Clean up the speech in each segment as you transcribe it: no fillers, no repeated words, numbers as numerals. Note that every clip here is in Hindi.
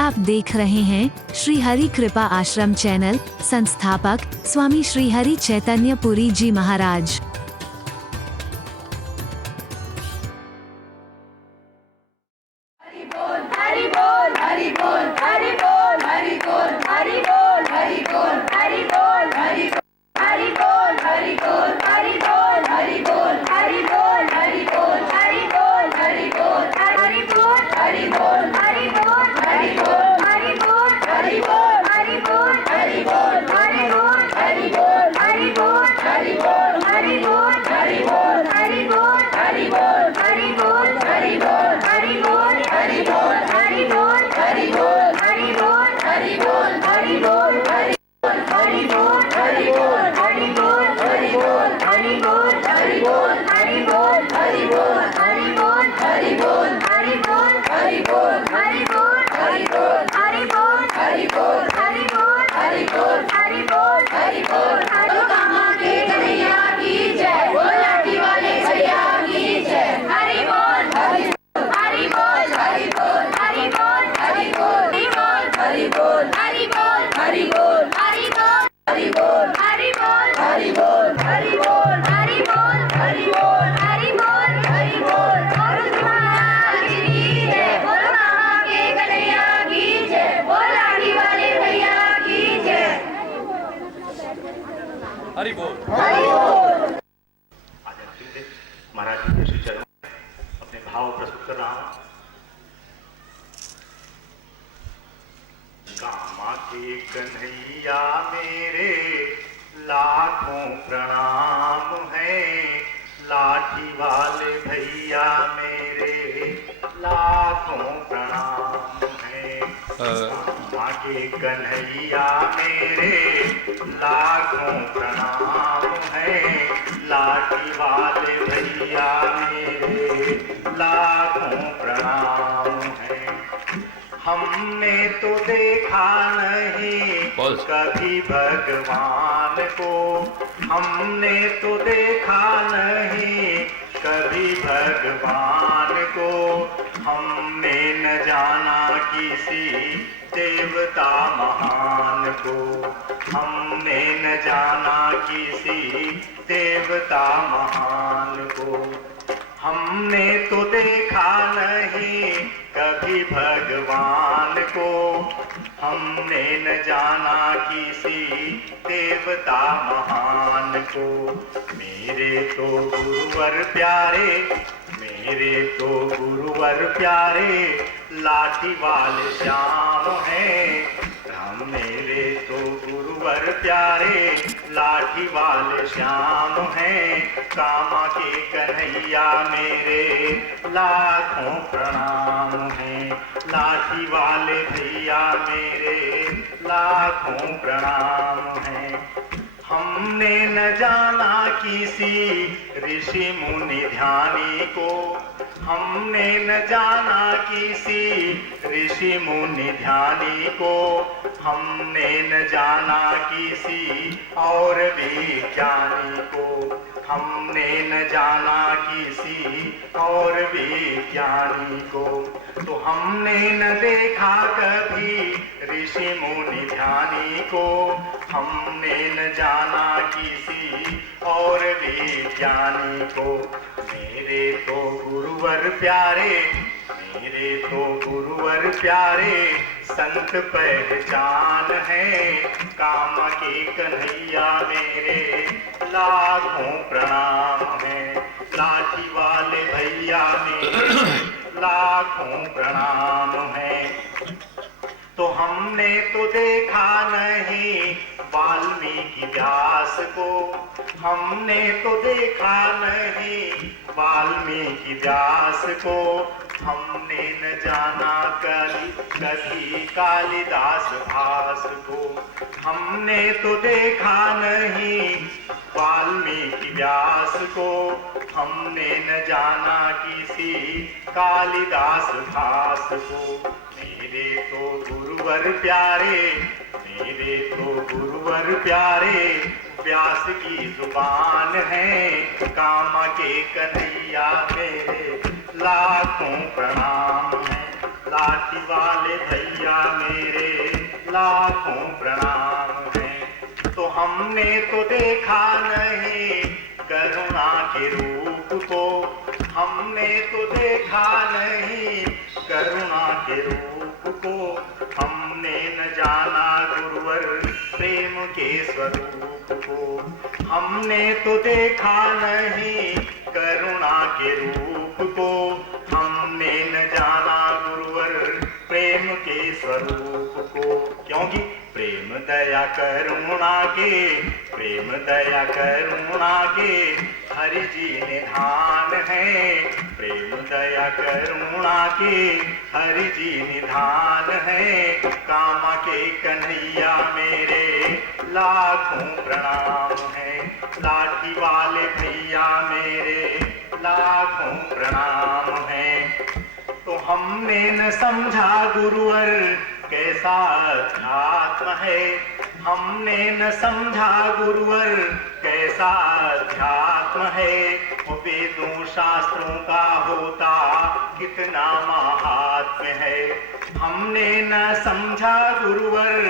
आप देख रहे हैं श्री हरि कृपा आश्रम चैनल। संस्थापक स्वामी श्री हरि चैतन्य पुरी जी महाराज। हरि बोल। आज अंतिम दिन महाराज जी के श्री चरणों में अपने भाव प्रस्तुत कर रहा हूं। कामा के कन्हैया मेरे लाखों प्रणाम है, लाठी वाले भैया मेरे लाखों प्रणाम है। कामा के कन्हैया मेरे लाखों प्रणाम है, लाठी वाले भैया मेरे लाखों प्रणाम है। हमने तो देखा नहीं कभी भगवान को, हमने तो देखा नहीं कभी भगवान को, हमने न जाना किसी देवता महान को, हमने न जाना किसी देवता महान को। हमने तो देखा नहीं कभी भगवान को, हमने न जाना किसी देवता महान को। मेरे तो गुरुवर प्यारे, मेरे तो गुरुवर प्यारे लाठी वाले श्याम हैं। हम मेरे तो गुरुवर प्यारे लाठी वाले श्याम हैं। कामा के कन्हैया मेरे लाखों प्रणाम हैं, लाठी वाले भैया मेरे लाखों प्रणाम हैं। हमने न जाना किसी ऋषि मुनि ध्यानी को, हमने न जाना किसी ऋषि मुनि ध्यानी को, हमने न जाना किसी और विज्ञानी को, हमने न जाना किसी और विज्ञानी को। तो हमने न देखा कभी ऋषि मुनि ध्यानी को, हमने न जाना किसी और विज्ञानी को। मेरे तो गुरुवर प्यारे, मेरे तो गुरुवर प्यारे संत पहचान है। कामा के कन्हैया मेरे लाखों प्रणाम है, लाठी वाले भैया मेरे लाखों प्रणाम है। तो हमने तो देखा नहीं वाल्मीकि व्यास को, हमने तो देखा नहीं वाल्मीकि व्यास को, हमने न जाना कभी कालिदास भास को। हमने तो देखा नहीं वाल्मीकि व्यास को, हमने न जाना किसी कालिदास भास को। मेरे तो गुरुवर प्यारे, मेरे तो गुरुवर प्यारे व्यास की जुबान है। कामा के कन्हैया मेरे लाखों प्रणाम है, लाख लाठी वाले भैया मेरे लाखों प्रणाम हैं। तो हमने तो देखा नहीं करुणा के रूप को, हमने तो देखा नहीं करुणा के रूप को, हमने न जाना गुरुवर प्रेम के स्वरूप को, हमने तो देखा नहीं करुणा के रूप को, हमने न जाना गुरुवर प्रेम के स्वरूप को। क्योंकि प्रेम दया करुणा के, प्रेम दया करुणा के हरि जी निधान है, प्रेम दया करुणा के हरि जी निधान है। कामा के कन्हैया मेरे लाखों प्रणाम है, लाठी वाले भैया मेरे लाखों प्रणाम है। तो हमने न समझा गुरुवर कैसा अध्यात्म है, हमने न समझा गुरुवर कैसा अध्यात्म है। वेदों शास्त्रों का होता कितना महात्म्य है, हमने न समझा गुरुवर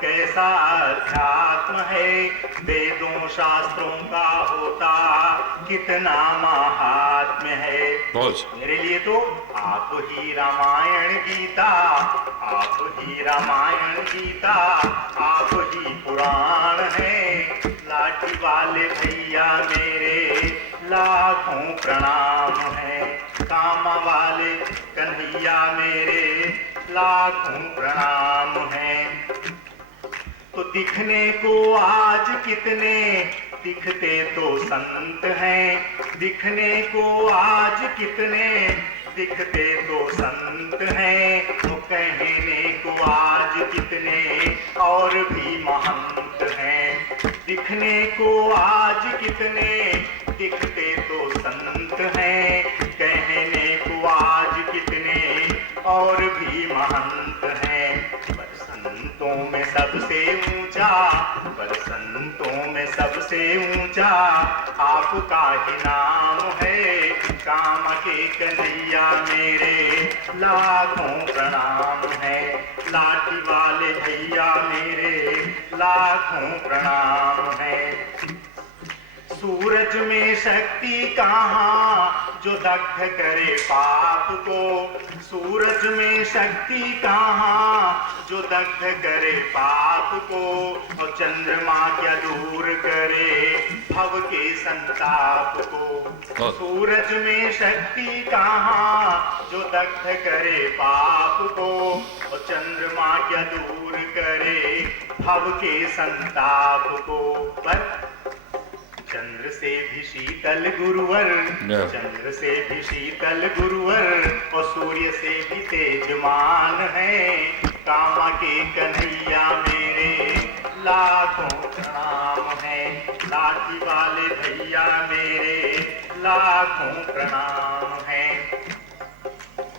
कैसा अध्यात्म है। वेदों शास्त्रों का होता कितना महात्म्य है। मेरे लिए तो आप ही रामायण गीता, आप ही रामायण गीता, आप ही पुराण है। लाठी वाले भैया मेरे लाखों प्रणाम है, कामा वाले कन्हैया मेरे लाखों प्रणाम है। तो दिखने को आज कितने दिखते तो संत हैं, दिखने को आज कितने दिखते तो संत हैं। तो कहने को आज कितने और भी महंत हैं, दिखने को आज कितने दिखते तो संत हैं। कहने को आज कितने और भी महंत हैं। पर संतों में सबसे ऊंचा, पर संतों में सबसे ऊंचा आपका ही नाम है। काम के कन्हैया मेरे लाखों प्रणाम है, लाठी वाले भैया मेरे लाखों प्रणाम है। सूरज में शक्ति कहाँ जो दग्ध करे पाप को, सूरज में शक्ति कहाँ जो दग्ध करे पाप को। और चंद्रमा क्या दूर करे भव के संताप को। सूरज में शक्ति कहाँ जो दग्ध करे पाप को। और चंद्रमा क्या दूर करे भव के संताप को। पर चंद्र से भी शीतल गुरुवर, चंद्र से भी शीतल गुरुवर, और सूर्य से भी तेजमान है। कामा के कन्हैया मेरे लाखों प्रणाम है, लाठी वाले भैया मेरे लाखों प्रणाम है।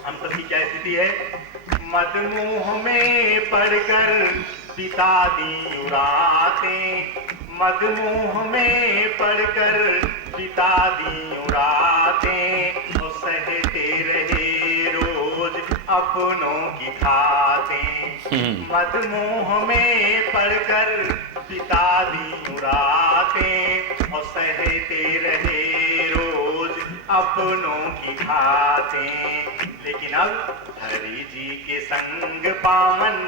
हम सबकी क्या स्थिति है? मदमोह में पड़कर पिता दी उराते, मदमोह में पड़कर पिता दी उड़ाते। और सहते रहे रोज अपनों की खाते। मदमोह में पड़कर पिता दी उड़ाते। और सहते रहे रोज अपनों की खाते। लेकिन अब हरि जी के संग पावन,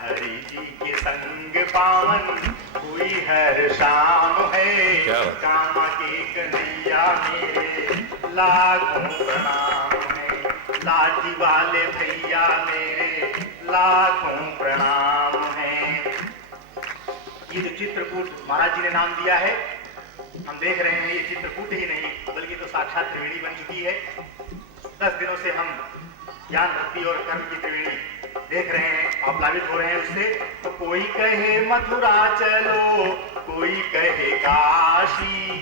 हरि जी के संग पावन हुई हर शाम है। कामा के कन्हैया मेरे लाखों प्रणाम है, लाठी वाले भैया मेरे लाखों प्रणाम है। ये जो चित्रकूट महाराज जी ने नाम दिया है, हम देख रहे हैं ये चित्रकूट ही नहीं बल्कि तो साक्षात त्रिवेणी बन चुकी है। 10 दिनों से हम ज्ञान भक्ति और कर्म की त्रिवेणी देख रहे हैं, आप लाभित हो रहे हैं उससे। तो कोई कहे मथुरा चलो, कोई कहे काशी,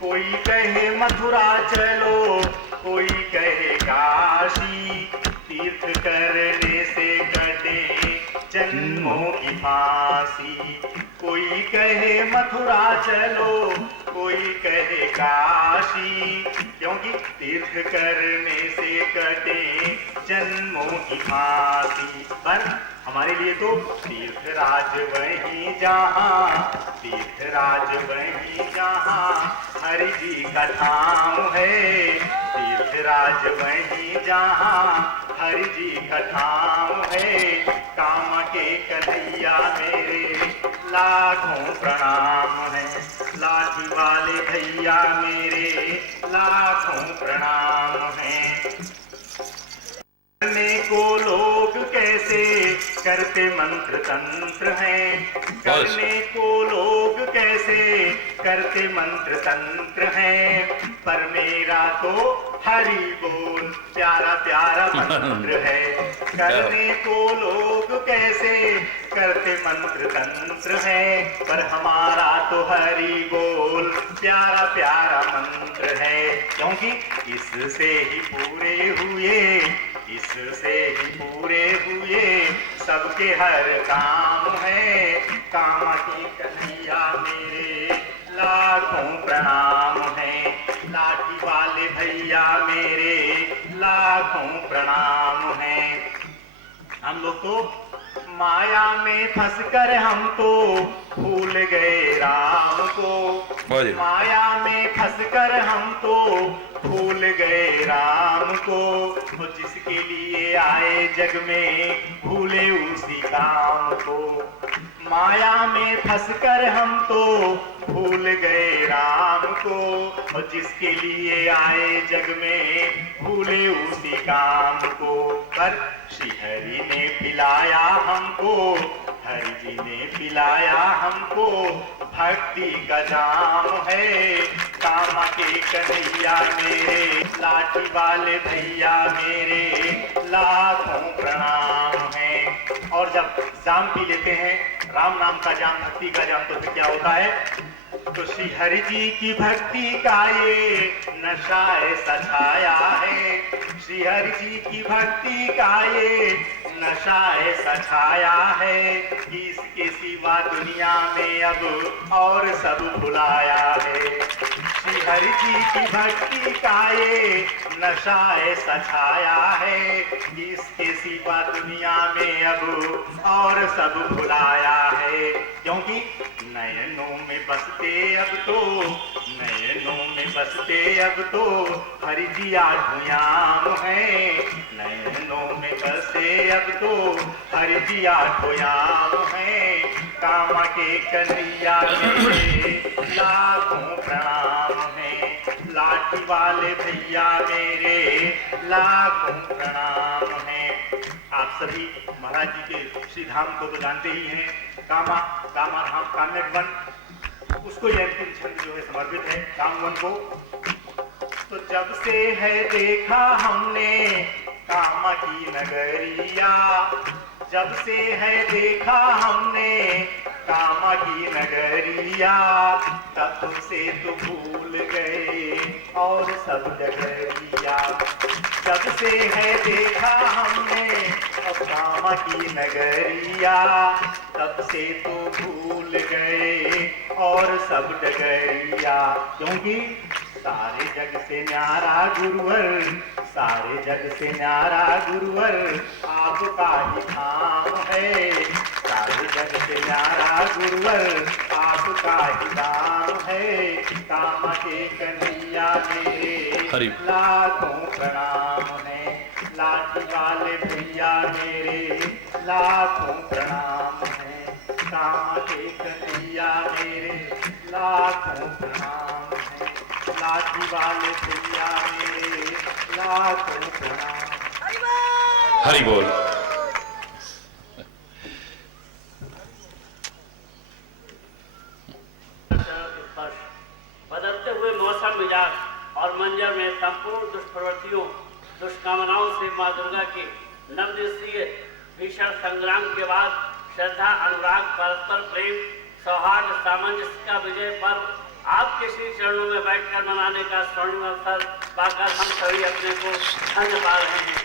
कोई कहे मथुरा चलो, कोई कहे काशी। तीर्थ करने से कटे जन्मों की फांसी। कोई कहे मथुरा चलो, कोई कहे काशी, क्योंकि तीर्थ करने से कटे जन्मों की फांसी। पर हमारे लिए तो तीर्थराज वहीं जहाँ, तीर्थराज वहीं जहाँ हरि जी का धाम है, तीर्थराज वहीं जहाँ हरि जी का धाम है। काम के कन्हैया मेरे लाखों प्रणाम है, लाठी वाले भैया मेरे लाखों प्रणाम है। करने को लोग कैसे करते मंत्र तंत्र हैं, करने को लोग कैसे करते मंत्र तंत्र हैं, पर मेरा तो हरि बोल प्यारा प्यारा मंत्र है। करने को लोग कैसे करते मंत्र तंत्र है, पर हमारा तो हरि बोल प्यारा प्यारा मंत्र है। क्योंकि इससे ही पूरे हुए, इससे ही पूरे हुए सबके हर काम है। काम की कन्हैया मेरे लाखों प्रणाम है, लाठी वाले भैया मेरे लाखों प्रणाम है। हम लोग तो माया में फंसकर हम तो भूल गए राम को, माया में फंसकर हम तो भूल गए राम को। वो जिसके लिए आए जग में भूले उसी काम को, माया में फंसकर हम तो भूल गए राम को। और जिसके लिए आए जग में भूले उसी काम को। पर श्री हरि ने पिलाया हमको, हरि जी ने पिलाया हमको भक्ति का जाम है। कामा के कन्हैया मेरे लाठी वाले भैया मेरे लाखों प्रणाम है। और जब जाम पी लेते हैं, राम नाम का जाम, भक्ति का जाम, तो फिर क्या होता है? तो श्री हरि जी की भक्ति का ये नशा ऐसा छाया है, श्री हरि जी की भक्ति का ये नशा ऐसा छाया है कि इसके सिवा दुनिया में अब और सब भुलाया है। श्री हरि जी की भक्ति का ये नशा ऐसा छाया है कि इसके सिवा दुनिया में अब और सब भुलाया है। क्योंकि नयनों में बसते अब तो, नयनों में बसते अब तो हरि जी आठोयाम है। नयनों में बसे अब तो हरि जी आठोयाम है। कामा के कन्हैया मेरे लाखों प्रणाम है, लाठी वाले भैया मेरे लाखों प्रणाम है। आप सभी महाराज जी के श्री धाम को तो जानते ही हैं। कामा, कामा धाम, काम्यवन, उसको यह अंतिम छंद जो है समर्पित है कामवन को। तो जब से है देखा हमने कामा की नगरिया, जब से है देखा हमने कामा की नगरिया, तब से तो भूल गए और सब डगरिया। जब से है देखा हमने अब कामा की नगरिया, तब से तो भूल गए और सब डगरिया। क्योंकि सारे जग से न्यारा गुरुवर, सारे जग से न्यारा गुरुवर आपका ही धाम है। सारे जग से न्यारा गुरुवर आपका ही धाम है। काम के कन्हैया मेरे लाखों प्रणाम है, लाठी वाले भैया मेरे लाखों प्रणाम है। काम के कन्हैया मेरे लाखों प्रणाम है, लाठी वाले भैया मेरे लाखों प्रणाम। हरि बोल। बदलते हुए मौसम मिजाज और मंजर में संपूर्ण दुष्प्रवृत्तियों दुष्कामनाओं से मां दुर्गा के 9 दिवसीय भीषण संग्राम के बाद श्रद्धा, अनुराग, परस्पर प्रेम, सौहार्द, सामंजस्य का विजय पर्व आपके श्री चरणों में बैठकर मनाने का स्वर्णिम अवसर पाकर हम सभी अपने को धन्य पा रहे हैं।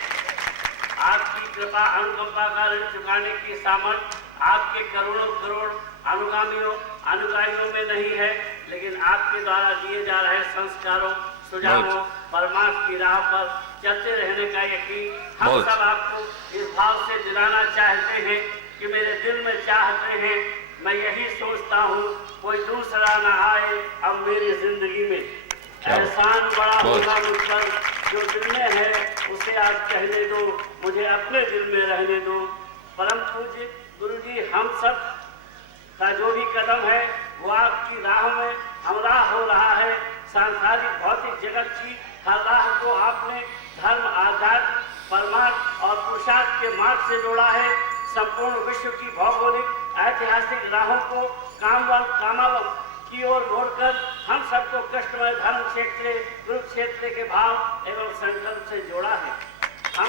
आपकी कृपा, अनुकंपा का ऋण चुकाने की सामर्थ्य आपके करोड़ों करोड़ अनुगामियों अनुगामियों में नहीं है, लेकिन आपके द्वारा दिए जा रहे संस्कारों, सुझावों, परमार्थ की राह पर चलते रहने का यकीन हम सब आपको इस भाव से दिलाना चाहते हैं कि मेरे दिल में चाहते हैं, मैं यही सोचता हूँ कोई दूसरा ना आए अब मेरी जिंदगी में। एहसान बड़ा होगा मुझ पर, जो दिल में है उसे आप कहने दो, मुझे अपने दिल में रहने दो। परम पूज्य गुरु जी, हम सब का जो भी कदम है वो आपकी राह में हमराह हो रहा है। सांसारिक भौतिक जगत की हर राह को आपने धर्म, आध्यात्म, परमार्थ और पुरुषार्थ के मार्ग से जोड़ा है। संपूर्ण विश्व की भौगोलिक ऐतिहासिक राहों को कामावल की ओर मोड़कर हम सबको कष्टमय धर्म क्षेत्र, कुरुक्षेत्र के भाव एवं संकल्प से जोड़ा है। हम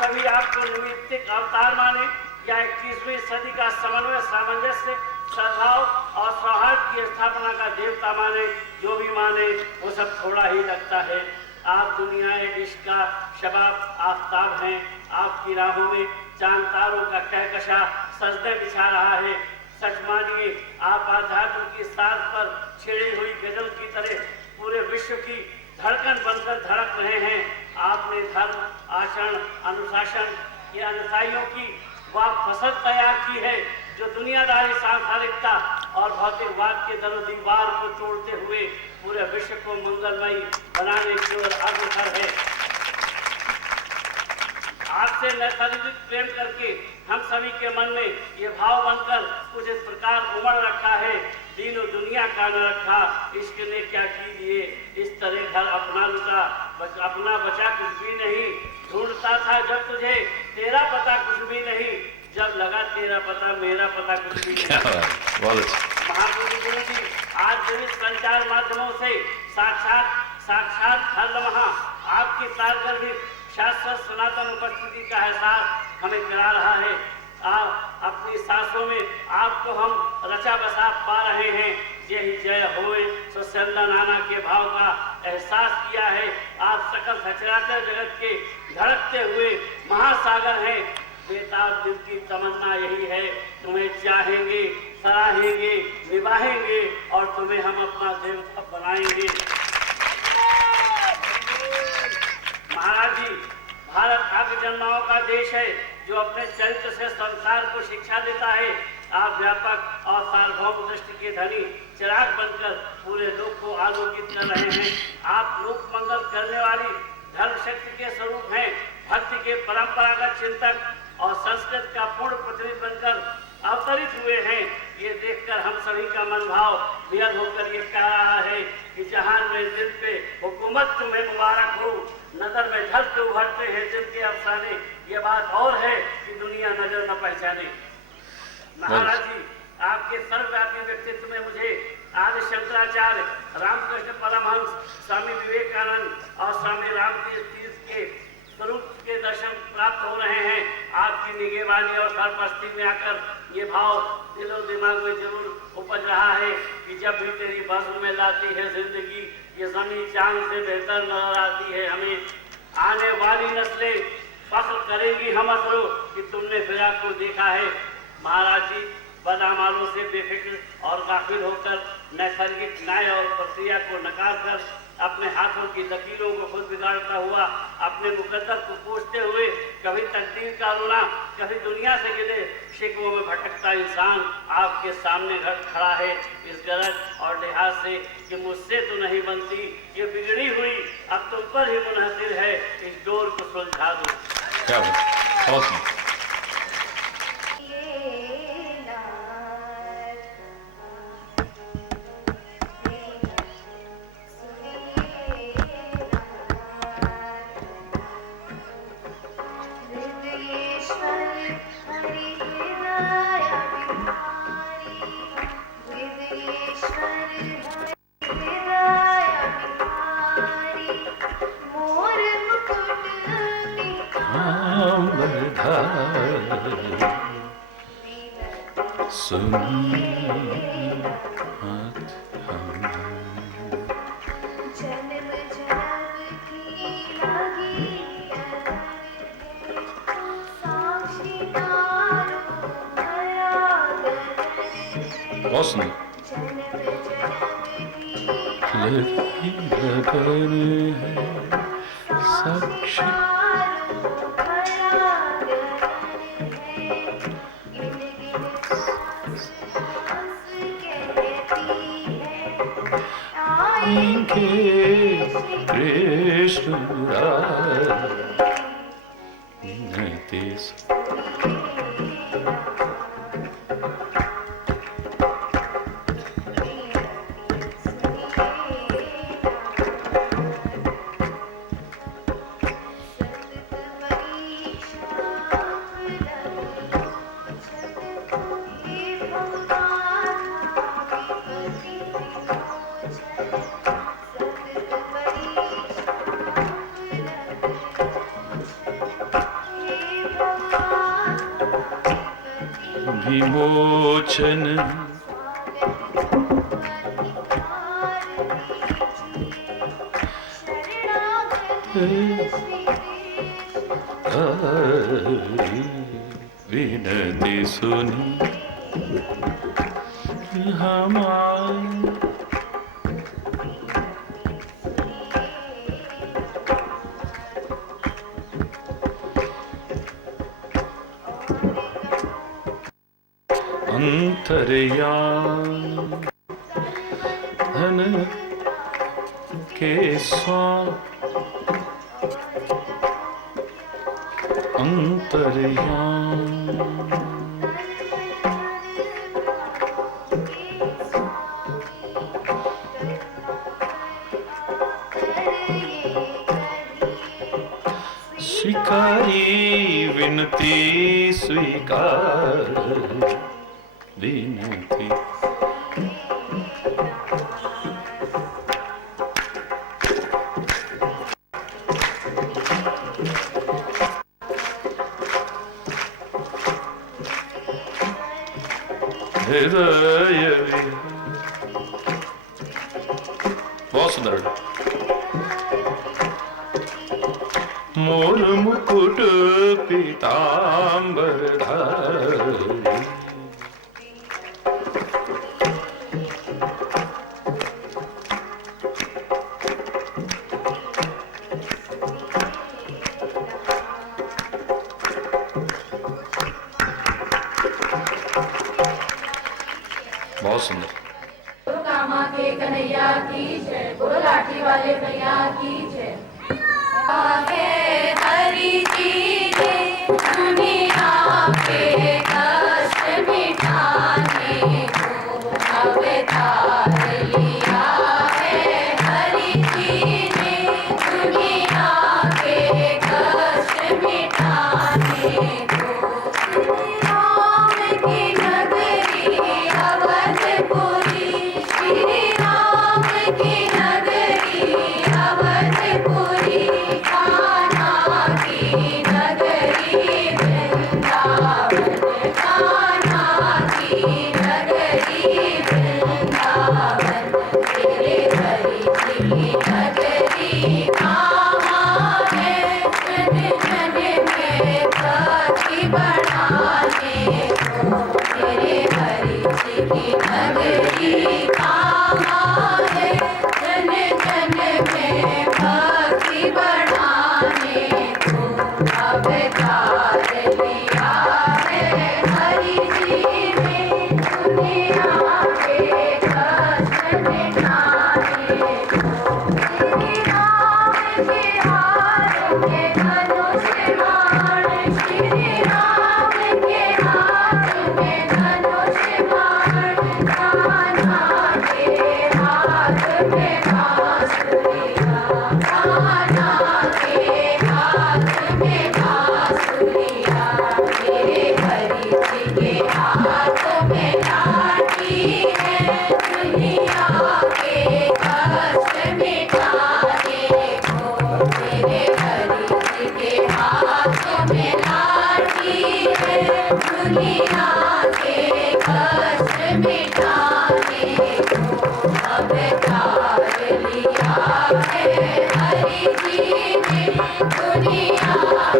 सभी आपको निमित्तिक अवतार माने या 21वीं सदी का समन्वय, सामंजस्य, सद्भाव और सौहार्द की स्थापना का देवता माने, जो भी माने वो सब थोड़ा ही लगता है। आप दुनियाए इश्क का शबाब आफताब हैं, आपकी राहों में चांद तारों का कहकशा सजदे बिछा रहा है। सच मानिए, आप आध्यात्म की साज पर छिड़ी हुई गजल की तरह पूरे विश्व की धड़कन बनकर धड़क रहे हैं। आपने धर्म, आचरण, अनुशासन के अनुसाइयों की वह फसल तैयार की है जो दुनियादारी, सांसारिकता और भौतिकवाद के दरो दीवार को तोड़ते हुए पूरे विश्व को मंगलमयी बनाने की ओर अग्रसर है। आपसे नैसर्गिक प्रेम करके हम सभी के मन में ये भाव बनकर कुछ इस प्रकार उमड़ रखा है, दीनों दुनिया का न रखा, इश्क ने क्या की दिए, इस तरह घर अपना लुटा, अपना बचा कुछ भी नहीं, ढूंढता था जब तुझे तेरा पता कुछ भी नहीं, जब लगा तेरा पता मेरा पता कुछ भी नहीं। महापुरुष गुरु जी, आज विविध संचार माध्यमों से साक्षात हर लम्हा आपकी सारगर्भित शाश्वत सनातन उपस्थिति का एहसास हमें करा रहा है। आप अपनी सांसों में आपको हम रचा बसा पा रहे हैं। यही जय होए सो चंदा नाना के भाव का एहसास किया है। आप सकल सचराचर जगत के धड़कते हुए महासागर हैं। बेताब दिल की तमन्ना यही है, तुम्हें चाहेंगे, सराहेंगे, निभाएंगे और तुम्हें हम अपना देवता बनाएंगे। महाराज जी, भारत भाग्य जन्माओं का देश है जो अपने चरित्र से संसार को शिक्षा देता है। आप व्यापक और सार्वभौम दृष्टि के धनी चिराग बनकर पूरे लोक को आलोकित कर रहे हैं। आप लोक मंगल करने वाली धर्म शक्ति के स्वरूप हैं। भक्ति के परंपरागत चिंतक और संस्कृत का पूर्ण प्रतिनिधि बनकर अवतरित हुए हैं। ये देखकर हम सभी का मनभाव बेहद होकर ये कह रहा है कि जहान में दिल पे हुकूमत तुम्हें मुबारक हो, नजर में झलके उभरते हैं दिल के अफसाने। ये बात और है कि दुनिया नजर न पहचाने। महाराज जी, आपके सर्वव्यापी व्यक्तित्व में मुझे आदि शंकराचार्य, रामकृष्ण परमहंस, स्वामी विवेकानंद और स्वामी रामतीर्थ के स्वरूप के दर्शन प्राप्त हो रहे हैं। आपकी निगहबानी और सरपरस्ती में आकर ये भाव दिलो दिमाग में जरूर उपज रहा है कि जब भी तेरी बज़्म में लाती है जिंदगी, ये ज़मीन चांद से बेहतर नजर आती है हमें। आने वाली नस्लें फख्र करेंगी हम असरो कि तुमने फिराक को देखा है। महाराज जी, बदअमालों से बेफिक्र और गाफिल होकर नैसर्गिक न्याय और प्रक्रिया को नकार कर अपने हाथों की लकीरों को खुद बिगाड़ता हुआ, अपने मुकद्दर को कोसते हुए, कभी तकदीर का रोना, कभी दुनिया से गिले शिकवों में भटकता इंसान आपके सामने खड़ा है इस गरज और लिहाज से कि मुझसे तो नहीं बनती, ये बिगड़ी हुई अब तुम पर ही मुनहसिर है, इस डोर को सुलझा दो। क्या बात। बहुत सुंदर। लगी लगन है साक्षी कृष्ण विमोचन विनती सुनी हमारी अंतर्यान धन के स्वामी अंतर्यान स्वीकारी विनती स्वीकार विनती हृदय बहुत सुंदर। मोर मुकुट पीतांबर धारी बहुत सुंदर। कामा के कन्हैया की जय, बोलो लाठी वाले भैया की जय। आगे हरि जी ने दुनिया के कष्ट मिटाने को अवतार लिया है। हरि जी ने दुनिया के कष्ट मिटाने को। राम की नगरी अवधपुरी, श्री राम की नगरी अवधपुरी, कान्हा की नगरी वृंदावन, कान्हा की नगरी वृंदावन। तेरे हरि जी की नगरी कहाँ है? जन जन में भक्ति बढ़ाने को। तेरे हरि जी की नगरी कहाँ है? जन जन में भक्ति बढ़ाने को अवतार लिया है। हरि जी ने दुनिया के कष्ट मिटाने को। श्री राम के हाथ में धनुष बाण, श्री राम के हाथ में धनुष बाण, कान्हा के हाथ में बांसुरिया, कान्हा के हाथ में बांसुरिया। मेरे हरि जी के हाथ में लाठी है, दुनिया के कष्ट मिटाने को। मेरे हरि जी के हाथ में लाठी है, दुनिया के कष्ट मिटाने को अवतार लिया है। हरि जी ने दुनिया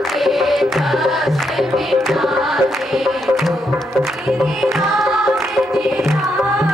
के कष्ट मिटाने को। श्री राम जी राम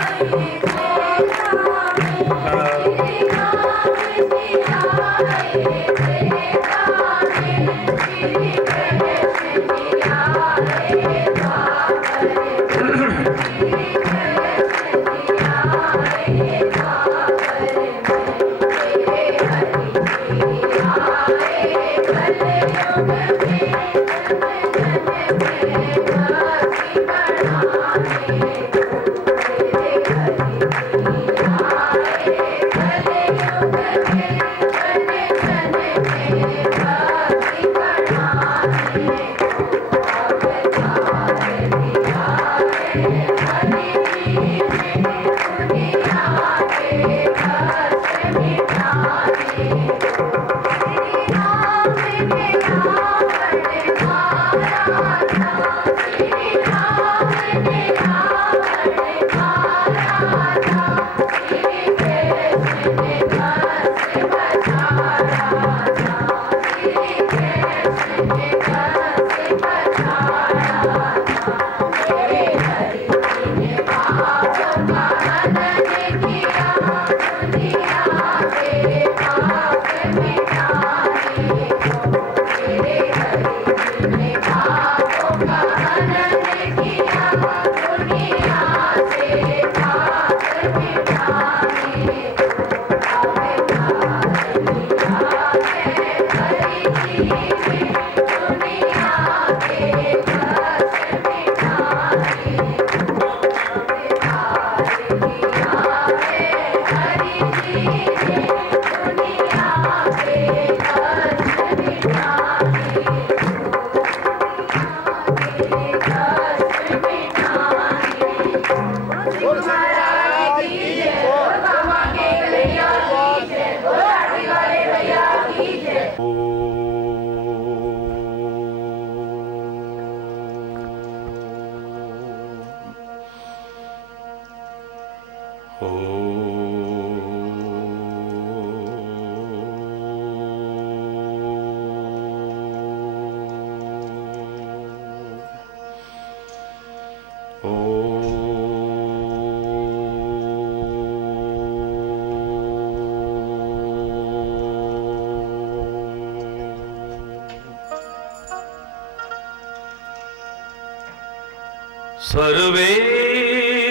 सर्वे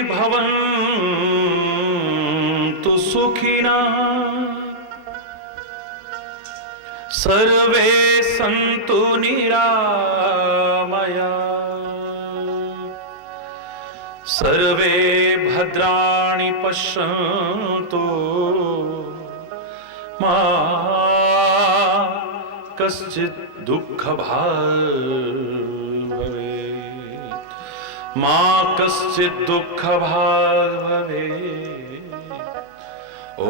भवन्तु सुखिनः सर्वे सन्तु निरामयाः सर्वे भद्राणि पश्यन्तु मा कश्चित् दुःखभाग् भवेत् मा कश्चित् दुःखभाग् भवेत्। ॐ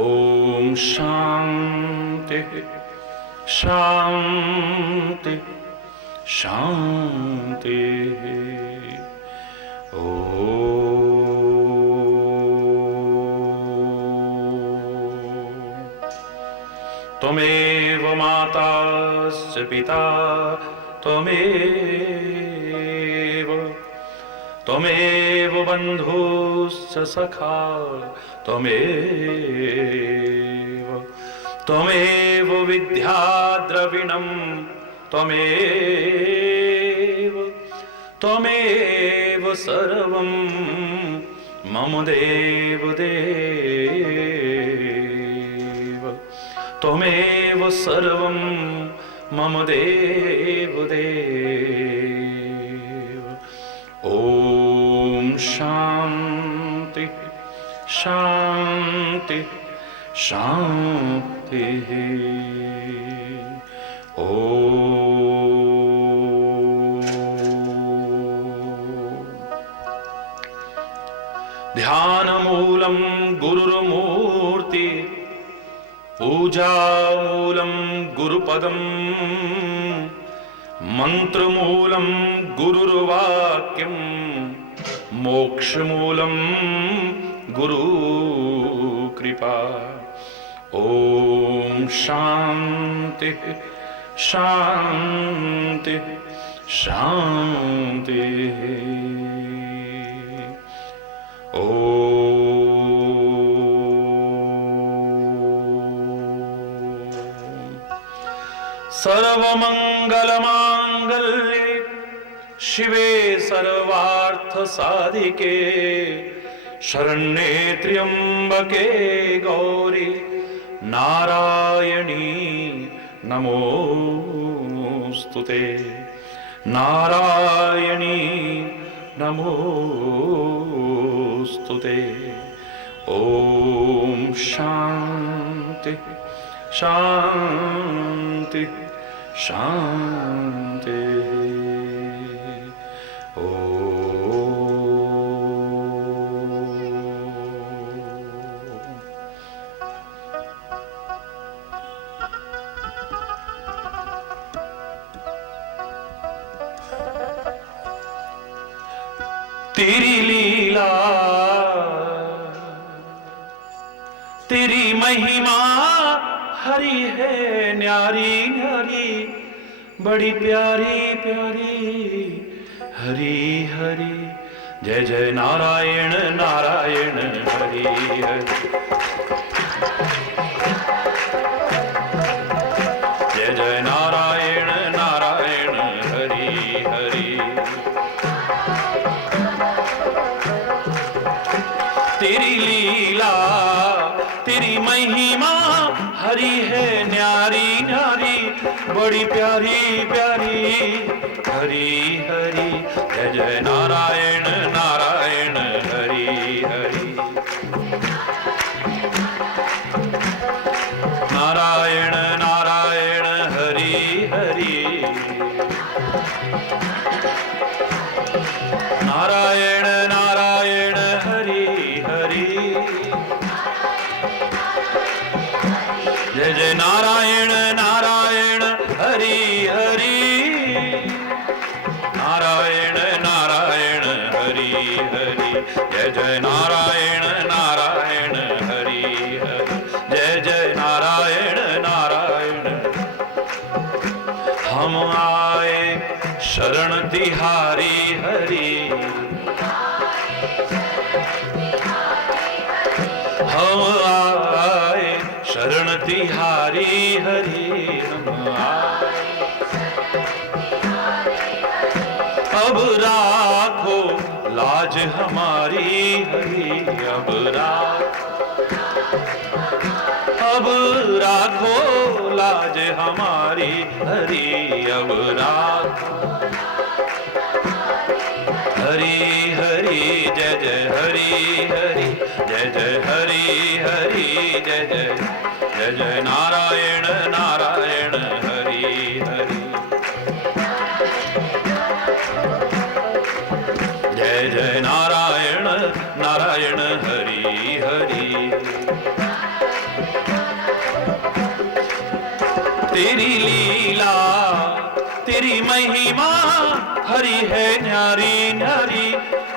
शान्ति शान्ति शान्ति। त्वमेव माताश्च पिता त्वमेव बन्धुश्च सखा त्वमेव विद्याद्रविणं त्वमेव सर्वं मम देवदेव त्वमेव सर्वं मम देवदेव। ॐ शान्ति शान्ति शान्तिः। ॐ ध्यानमूलं गुरुर्मूर्ति पूजामूलं गुरुपदं मन्त्रमूलं गुरुर्वाक्यं मोक्षमूलं गुरुकृपा। ॐ शान्ति शान्ति शान्तिः। ॐ सर्वमङ्गलमाङ्गल्ये शिवे सर्वार्थसाधिके शरण्ये त्र्यम्बके गौरी नारायणी नमोस्तुते नारायणी नमोस्तुते। ॐ शान्ति शान्ति शान्ति। ॐ तेरी लीला तेरी महिमा हरी है न्यारी न्यारी बड़ी प्यारी प्यारी हरी हरी। जय जय नारायण नारायण हरि हरि। जय जय नारायण नारायण हरि हरि। तेरी लीला तेरी महिमा हरी है न्यारी न्यारी बड़ी प्यारी प्यारी हरी हरी। जय जय नारायण नारायण हरि हरि। नारायण नारायण हरि हरि। नारायण नारायण हरि हरि। जय जय नारायण नारायण हरि हरि। नारायण नारायण हरि हरि। जय जय नारायण नारायण हरि हरि। जय जय नारायण नारायण। हम आए शरण तिहारी हरि। हम आए शरण तिहारी हरि। हम आए अब राखो ला हमारी हरि अब राखो लाज हमारी हरि अब हरि हरि जय जय हरि हरि जय जय हरि हरि जय जय जय जय नारायण नारायण हरि हरि जय जय नारायण नारायण हरि हरि। तेरी लीला तेरी महिमा हरि है न्यारी न्यारी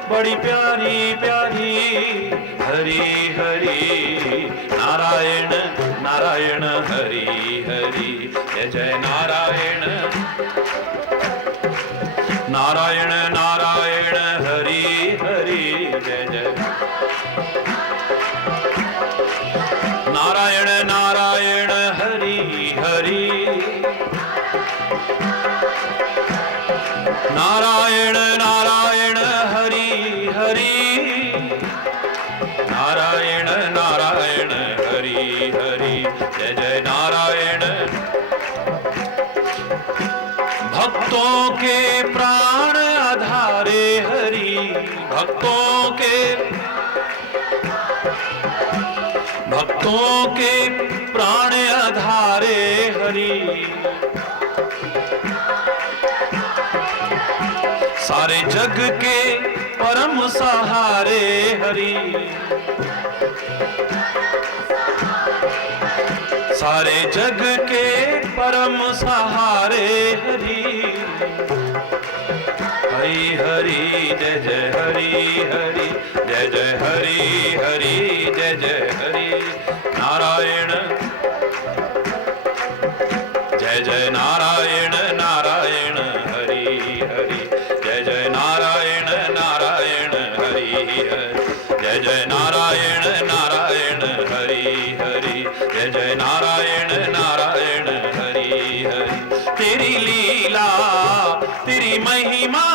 बड़ी प्यारी प्यारी हरि हरि नारायण नारायण हरि हरि जय जय नारायण नारायण नारायण हरि हरि जय जय नारायण नारायण हरि हरि नारायण नारायण हरि हरि नारायण नारायण हरि हरि जय जय नारायण। भक्तों के प्राण आधारे हरि भक्तों के प्राण आधारे हरि सारे जग के परम सहारे हरि सारे जग के परम सहारे हरि हरि हरि जय जय हरि हरि जय जय हरि हरि जय जय हरि नारायण जय जय नारायण नारायण हरि हरि जय जय नारायण नारायण हरि हरि जय जय नारायण नारायण हरि हरि जय जय नारायण नारायण हरि हरि। तेरी लीला तेरी महिमा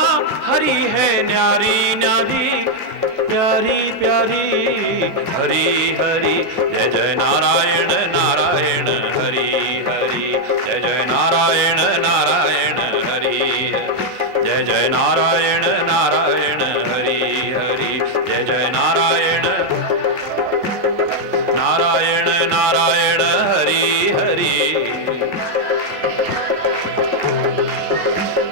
हरि है न्यारी न्यारी प्यारी प्यारी हरि हरि जय जय नारायण नारायण हरि हरि जय जय नारायण नारायण हरि जय जय नारायण नारायण हरि हरि जय जय नारायण नारायण नारायण हरि हरि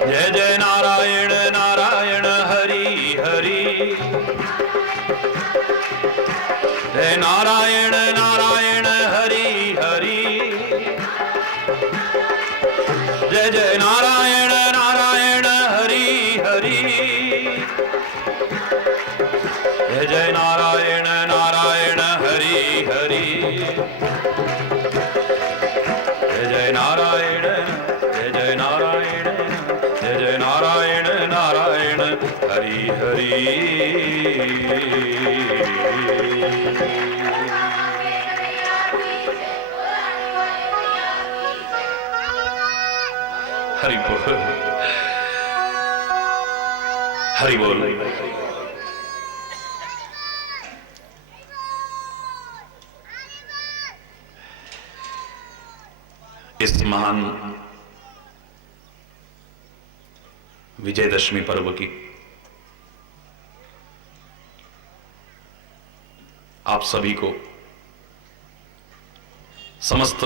जय जय नारायण नारायण हरि हरि जय नारायण नारायण हरि हरि जय जय नारायण नारायण हरि हरि जय जय नारायण नारायण हरि हरि जय जय नारायण जय जय नारायण जय जय नारायण नारायण हरि हरि। हरि बोल हरि बोल। इस महान विजयदशमी पर्व की आप सभी को समस्त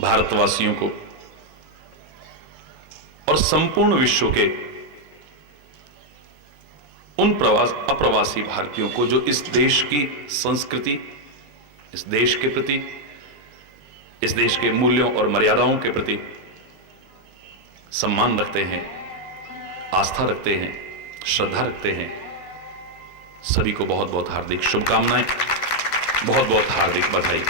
भारतवासियों को और संपूर्ण विश्व के उन अप्रवासी भारतीयों को जो इस देश की संस्कृति, इस देश के प्रति, इस देश के मूल्यों और मर्यादाओं के प्रति सम्मान रखते हैं, आस्था रखते हैं, श्रद्धा रखते हैं, सभी को बहुत बहुत हार्दिक शुभकामनाएं, बहुत बहुत हार्दिक बधाई।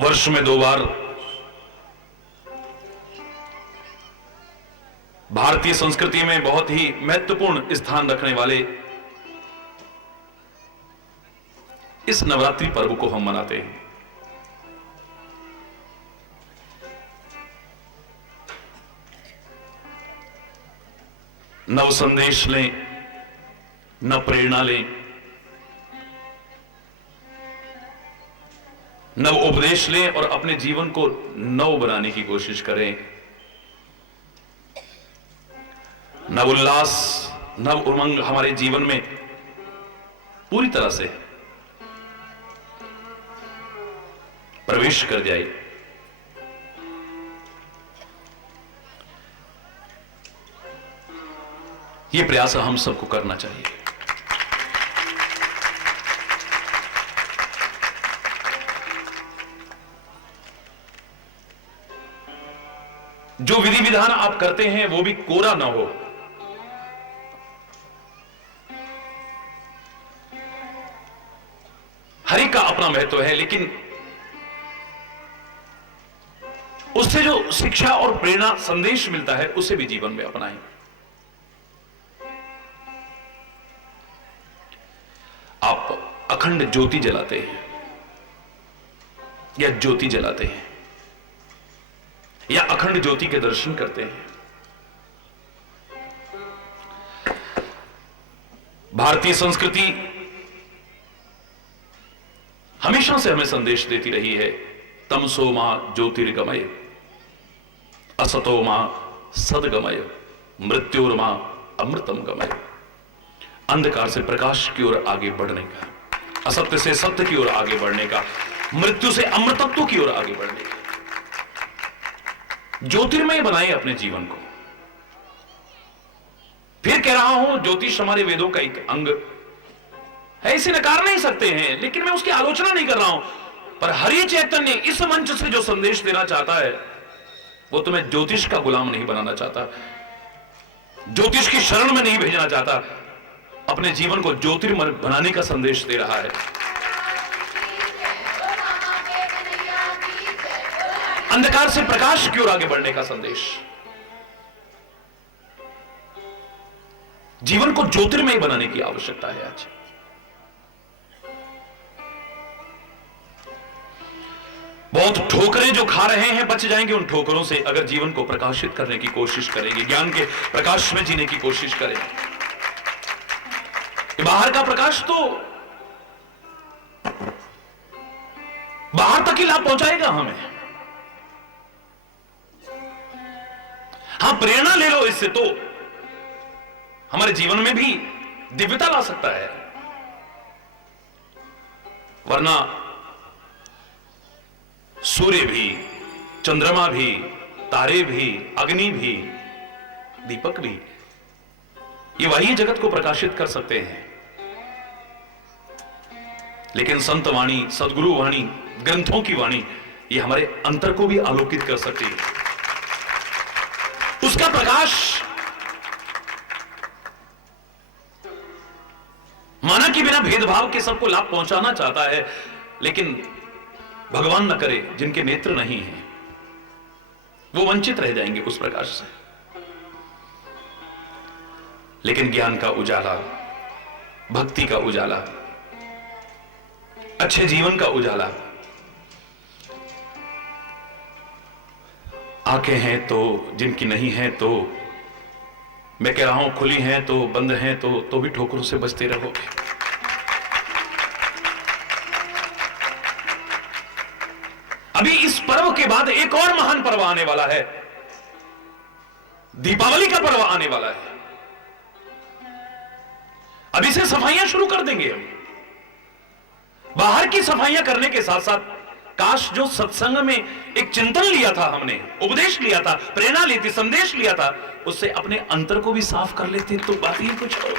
वर्ष में 2 बार भारतीय संस्कृति में बहुत ही महत्वपूर्ण स्थान रखने वाले इस नवरात्रि पर्व को हम मनाते हैं। नव संदेश लें, न प्रेरणा लें, नव उपदेश लें और अपने जीवन को नव बनाने की कोशिश करें। नव उल्लास, नव उमंग हमारे जीवन में पूरी तरह से प्रवेश कर जाए। यह प्रयास हम सबको करना चाहिए। जो विधि विधान आप करते हैं वो भी कोरा ना हो। हर एक का अपना महत्व है, लेकिन उससे जो शिक्षा और प्रेरणा संदेश मिलता है उसे भी जीवन में अपनाएं। आप अखंड ज्योति जलाते हैं या ज्योति जलाते हैं या अखंड ज्योति के दर्शन करते हैं। भारतीय संस्कृति हमेशा से हमें संदेश देती रही है, तमसो मां ज्योतिर्गमय, असतो मां सदगमय, मृत्योर्मां अमृतम गमय। अंधकार से प्रकाश की ओर आगे बढ़ने का, असत्य से सत्य की ओर आगे बढ़ने का, मृत्यु से अमृतत्व की ओर आगे बढ़ने का। ज्योतिर्मय बनाएं अपने जीवन को। फिर कह रहा हूं, ज्योतिष हमारे वेदों का एक अंग है, इसे नकार नहीं सकते हैं, लेकिन मैं उसकी आलोचना नहीं कर रहा हूं। पर हरि चैतन्य इस मंच से जो संदेश देना चाहता है वो तुम्हें ज्योतिष का गुलाम नहीं बनाना चाहता, ज्योतिष की शरण में नहीं भेजना चाहता, अपने जीवन को ज्योतिर्मय बनाने का संदेश दे रहा है। अंधकार से प्रकाश की ओर आगे बढ़ने का संदेश। जीवन को ज्योतिर्मय बनाने की आवश्यकता है आज। बहुत ठोकरें जो खा रहे हैं बच जाएंगे उन ठोकरों से, अगर जीवन को प्रकाशित करने की कोशिश करेंगे, ज्ञान के प्रकाश में जीने की कोशिश करेंगे। बाहर का प्रकाश तो बाहर तक ही लाभ पहुंचाएगा हमें। हां, प्रेरणा ले लो इससे तो हमारे जीवन में भी दिव्यता ला सकता है, वरना सूर्य भी, चंद्रमा भी, तारे भी, अग्नि भी, दीपक भी, ये वही जगत को प्रकाशित कर सकते हैं। लेकिन संत वाणी, सदगुरु वाणी, ग्रंथों की वाणी, ये हमारे अंतर को भी आलोकित कर सकती है। उसका प्रकाश माना कि बिना भेदभाव के सबको लाभ पहुंचाना चाहता है, लेकिन भगवान न करे जिनके नेत्र नहीं हैं वो वंचित रह जाएंगे उस प्रकाश से। लेकिन ज्ञान का उजाला, भक्ति का उजाला, अच्छे जीवन का उजाला, आंखें हैं तो, जिनकी नहीं है तो, मैं कह रहा हूं खुली हैं तो, बंद हैं तो भी ठोकरों से बचते रहोगे। अभी इस पर्व के बाद एक और महान पर्व आने वाला है, दीपावली का पर्व आने वाला है। अभी से सफाइयां शुरू कर देंगे हम। बाहर की सफाइयां करने के साथ साथ काश जो सत्संग में एक चिंतन लिया था हमने, उपदेश लिया था, प्रेरणा ली थी, संदेश लिया था, उससे अपने अंतर को भी साफ कर लेते तो बात ही कुछ और।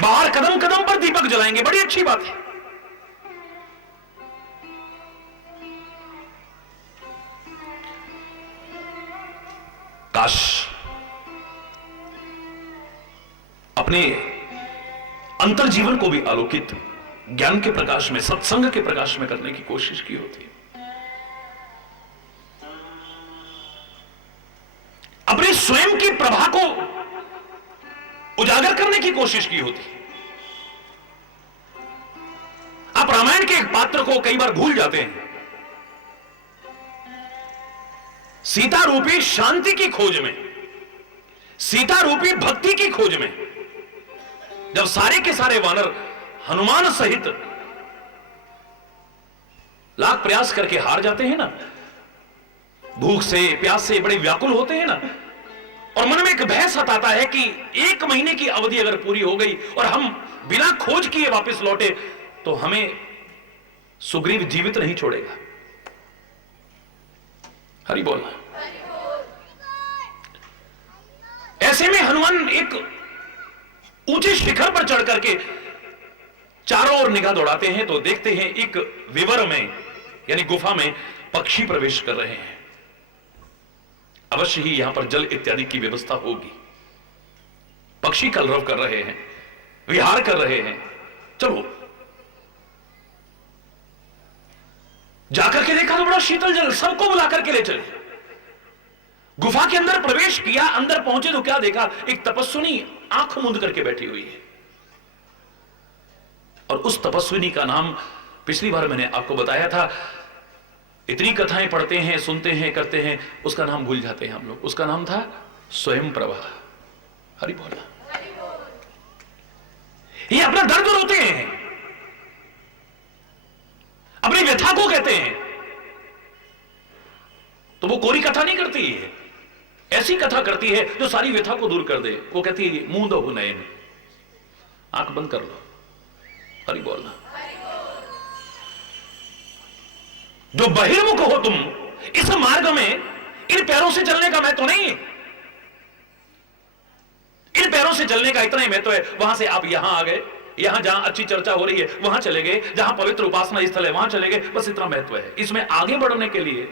बाहर कदम कदम पर दीपक जलाएंगे, बड़ी अच्छी बात है। काश अपने अंतर जीवन को भी आलोकित ज्ञान के प्रकाश में, सत्संग के प्रकाश में करने की कोशिश की होती, अपने स्वयं की प्रभा को उजागर करने की कोशिश की होती। आप रामायण के एक पात्र को कई बार भूल जाते हैं। सीता रूपी शांति की खोज में सीता रूपी भक्ति की खोज में जब सारे के सारे वानर हनुमान सहित लाख प्रयास करके हार जाते हैं ना, भूख से प्यास से बड़े व्याकुल होते हैं ना, और मन में एक भय सताता है कि 1 महीने की अवधि अगर पूरी हो गई और हम बिना खोज किए वापस लौटे तो हमें सुग्रीव जीवित नहीं छोड़ेगा। हरि बोल। ऐसे में हनुमान एक ऊंचे शिखर पर चढ़ करके चारों ओर निगाह दौड़ाते हैं तो देखते हैं एक विवर में यानी गुफा में पक्षी प्रवेश कर रहे हैं। अवश्य ही यहां पर जल इत्यादि की व्यवस्था होगी। पक्षी कलरव कर रहे हैं, विहार कर रहे हैं। चलो जाकर के देखा तो बड़ा शीतल जल, सबको बुलाकर के ले चले। गुफा के अंदर प्रवेश किया, अंदर पहुंचे तो क्या देखा, एक तपस्विनी आंख मूंद करके बैठी हुई है। और उस तपस्विनी का नाम पिछली बार मैंने आपको बताया था। इतनी कथाएं पढ़ते हैं, सुनते हैं, करते हैं, उसका नाम भूल जाते हैं हम लोग। उसका नाम था स्वयं प्रभा। हरि बोल। ये अपना दर्द रोते हैं, अपनी व्यथा को कहते हैं। तो वो कोरी कथा नहीं करती है, ऐसी कथा करती है जो सारी व्यथा को दूर कर दे। वो कहती है मुंह दो नयन, आंख बंद कर लो। हरि बोलना। जो बहिर्मुख हो तुम, इस मार्ग में इन पैरों से चलने का महत्व नहीं है। इन पैरों से चलने का इतना ही महत्व है। वहां से आप यहां आ गए, यहां जहां अच्छी चर्चा हो रही है वहां चले गए, जहां पवित्र उपासना स्थल है वहां चले गए, बस इतना महत्व है। इसमें आगे बढ़ने के लिए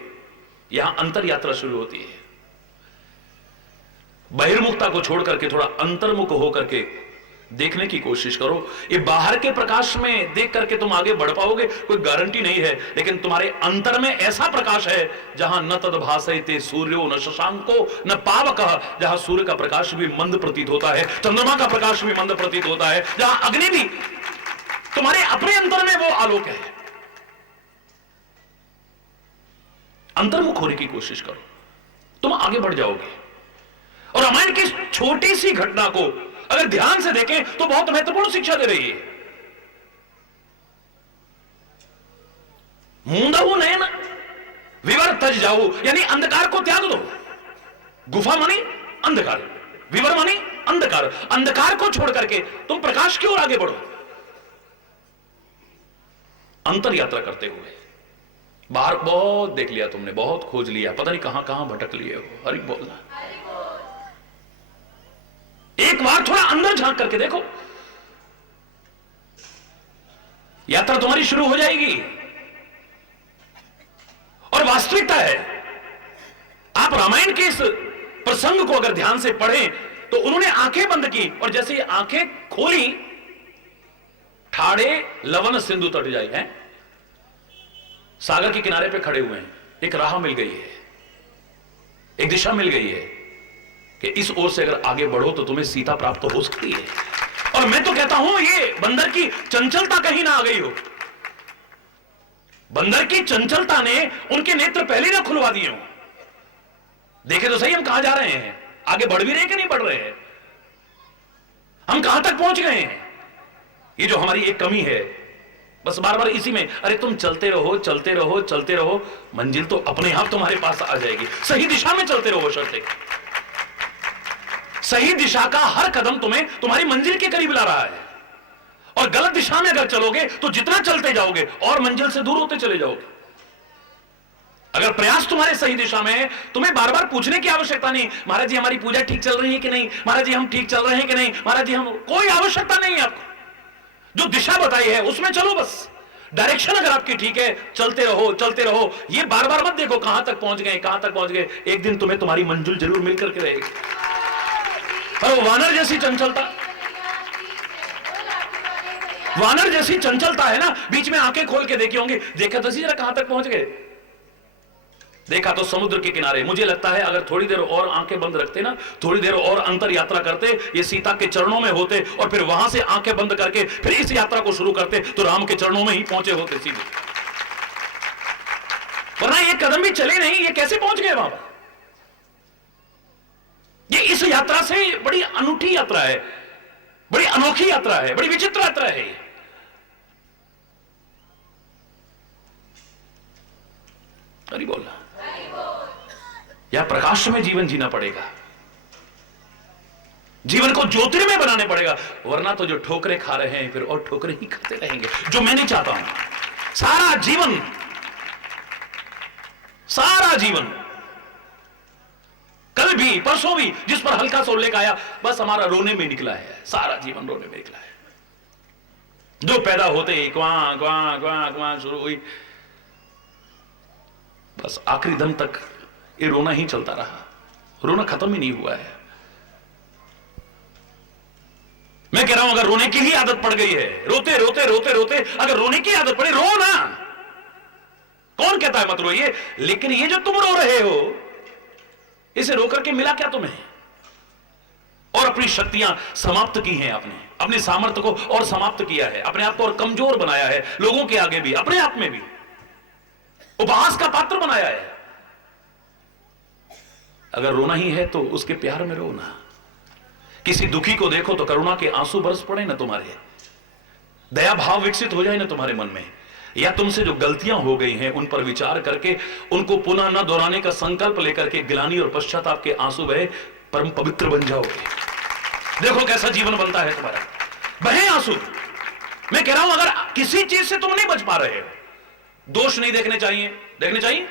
यहां अंतर यात्रा शुरू होती है। बहिर्मुखता को छोड़ करके थोड़ा अंतर्मुख होकर के देखने की कोशिश करो। ये बाहर के प्रकाश में देख करके तुम आगे बढ़ पाओगे कोई गारंटी नहीं है, लेकिन तुम्हारे अंतर में ऐसा प्रकाश है जहां न तद्भासयते सूर्यो न शशांको न पावकः, जहां सूर्य का प्रकाश भी मंद प्रतीत होता है, चंद्रमा का प्रकाश भी मंद प्रतीत होता है, जहां अग्नि भी, तुम्हारे अपने अंतर में वो आलोक है। अंतर्मुख होने की कोशिश करो, तुम आगे बढ़ जाओगे। और रामायण की छोटी सी घटना को अगर ध्यान से देखें तो बहुत महत्वपूर्ण शिक्षा दे रही है। मूंदहु नयन विवर तज जाओ, यानी अंधकार को त्याग दो। गुफा मानी अंधकार, विवर मानी अंधकार। अंधकार को छोड़ करके तुम प्रकाश की ओर आगे बढ़ो, अंतर यात्रा करते हुए। बाहर बहुत देख लिया तुमने, बहुत खोज लिया, पता नहीं कहां कहां भटक लिए हो। हरि बोलना। एक बार थोड़ा अंदर झांक करके देखो, यात्रा तुम्हारी शुरू हो जाएगी। और वास्तविकता है, आप रामायण के इस प्रसंग को अगर ध्यान से पढ़ें तो उन्होंने आंखें बंद की और जैसे ही आंखें खोली, ठाड़े लवन सिंधु तट जाए हैं, सागर के किनारे पे खड़े हुए हैं। एक राह मिल गई है, एक दिशा मिल गई है कि इस ओर से अगर आगे बढ़ो तो तुम्हें सीता प्राप्त हो सकती है। और मैं तो कहता हूं ये बंदर की चंचलता कहीं ना आ गई हो। बंदर की चंचलता ने उनके नेत्र पहले ना खुलवा दिए हो। देखे तो सही हम कहां जा रहे हैं, आगे बढ़ भी रहे कि नहीं बढ़ रहे हैं, हम कहां तक पहुंच गए हैं। ये जो हमारी एक कमी है, बस बार बार इसी में, अरे तुम चलते रहो चलते रहो चलते रहो, मंजिल तो अपने आप तुम्हारे पास आ जाएगी। सही दिशा में चलते रहो, शर्ते सही दिशा का हर कदम तुम्हें तुम्हारी मंजिल के करीब ला रहा है। और गलत दिशा में अगर चलोगे तो जितना चलते जाओगे और मंजिल से दूर होते चले जाओगे। अगर प्रयास तुम्हारे सही दिशा में है, तुम्हें बार बार पूछने की आवश्यकता नहीं, महाराज जी हमारी पूजा ठीक चल रही है कि नहीं, महाराज जी हम ठीक चल रहे हैं कि नहीं, महाराज जी हम, कोई आवश्यकता नहीं है आपको। जो दिशा बताई है उसमें चलो, बस डायरेक्शन अगर आपकी ठीक है, चलते रहो चलते रहो। ये बार बार मत देखो कहां तक पहुंच गए कहां तक पहुंच गए, एक दिन तुम्हें तुम्हारी मंजिल जरूर मिल करके रहेगी। और वानर जैसी चंचलता, वानर जैसी चंचलता है ना, बीच में आंखें खोल के देखे होंगे, देखा तो सी जरा कहां तक पहुंच गए। देखा तो समुद्र के किनारे। मुझे लगता है अगर थोड़ी देर और आंखें बंद रखते ना, थोड़ी देर और अंतर यात्रा करते, ये सीता के चरणों में होते और फिर वहां से आंखें बंद करके फिर इस यात्रा को शुरू करते तो राम के चरणों में ही पहुंचे होते सीधे। वरना ये कदम भी चले नहीं, ये कैसे पहुंच गए वहां पर। ये इस यात्रा से बड़ी अनूठी यात्रा है, बड़ी अनोखी यात्रा है, बड़ी विचित्र यात्रा है। हरि बोल। या प्रकाश में जीवन जीना पड़ेगा, जीवन को ज्योतिर्मय बनाने पड़ेगा, वरना तो जो ठोकरें खा रहे हैं फिर और ठोकरें ही खाते रहेंगे, जो मैं नहीं चाहता हूं। सारा जीवन कल भी परसों भी जिस पर हल्का सा उल्लेख आया, बस हमारा रोने में निकला है, सारा जीवन रोने में निकला है। जो पैदा होते ही क्वां क्वां क्वां क्वां शुरू हुई, बस आखिरी दम तक ये रोना ही चलता रहा, रोना खत्म ही नहीं हुआ है। मैं कह रहा हूं अगर रोने की ही आदत पड़ गई है, रोते रोते रोते रोते अगर रोने की आदत पड़े, रो ना, कौन कहता है मत रोइए, लेकिन ये जो तुम रो रहे हो, इसे रो करके मिला क्या तुम्हें? और अपनी शक्तियां समाप्त की हैं आपने, अपने सामर्थ्य को और समाप्त किया है, अपने आप को और कमजोर बनाया है, लोगों के आगे भी, अपने आप में भी उपहास का पात्र बनाया है। अगर रोना ही है तो उसके प्यार में रो ना। किसी दुखी को देखो तो करुणा के आंसू बरस पड़े ना तुम्हारे, दया भाव विकसित हो जाए ना तुम्हारे मन में, या तुमसे जो गलतियां हो गई हैं उन पर विचार करके उनको पुनः न दोहराने का संकल्प लेकर के ग्लानि और पश्चाताप के आंसू बहे, परम पवित्र बन जाओगे। देखो कैसा जीवन बनता है तुम्हारा, बहे आंसू। मैं कह रहा हूं अगर किसी चीज से तुम नहीं बच पा रहे हो, दोष नहीं देखने चाहिए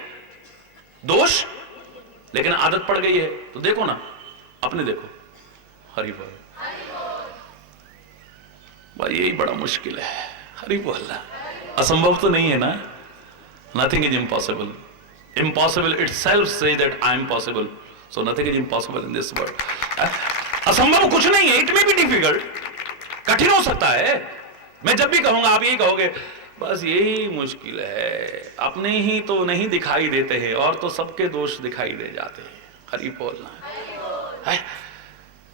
दोष, लेकिन आदत पड़ गई है तो देखो ना, अपने देखो। हरि बोल भाई, यही बड़ा मुश्किल है। हरि बोल, असंभव तो नहीं है ना, nothing is impossible, impossible it self say that I am possible, so nothing is impossible in this world. असंभव कुछ नहीं है, इट मे बी डिफिकल्ट, कठिन हो सकता है। मैं जब भी कहूंगा आप यही कहोगे, बस यही मुश्किल है, अपने ही तो नहीं दिखाई देते हैं और तो सबके दोष दिखाई दे जाते हैं। हरि बोलना है।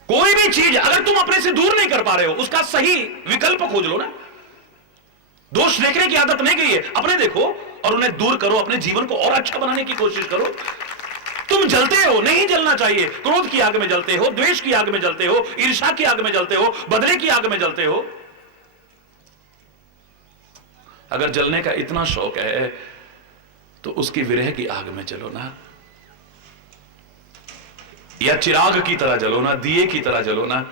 कोई भी चीज अगर तुम अपने से दूर नहीं कर पा रहे हो, उसका सही विकल्प खोज लो ना। दोष देखने की आदत नहीं गई है, अपने देखो और उन्हें दूर करो, अपने जीवन को और अच्छा बनाने की कोशिश करो। तुम जलते हो, नहीं जलना चाहिए, क्रोध की आग में जलते हो, द्वेष की आग में जलते हो, ईर्ष्या की आग में जलते हो, बदले की आग में जलते हो। अगर जलने का इतना शौक है तो उसकी विरह की आग में जलो ना, या चिराग की तरह जलो ना, दिए की तरह जलो ना,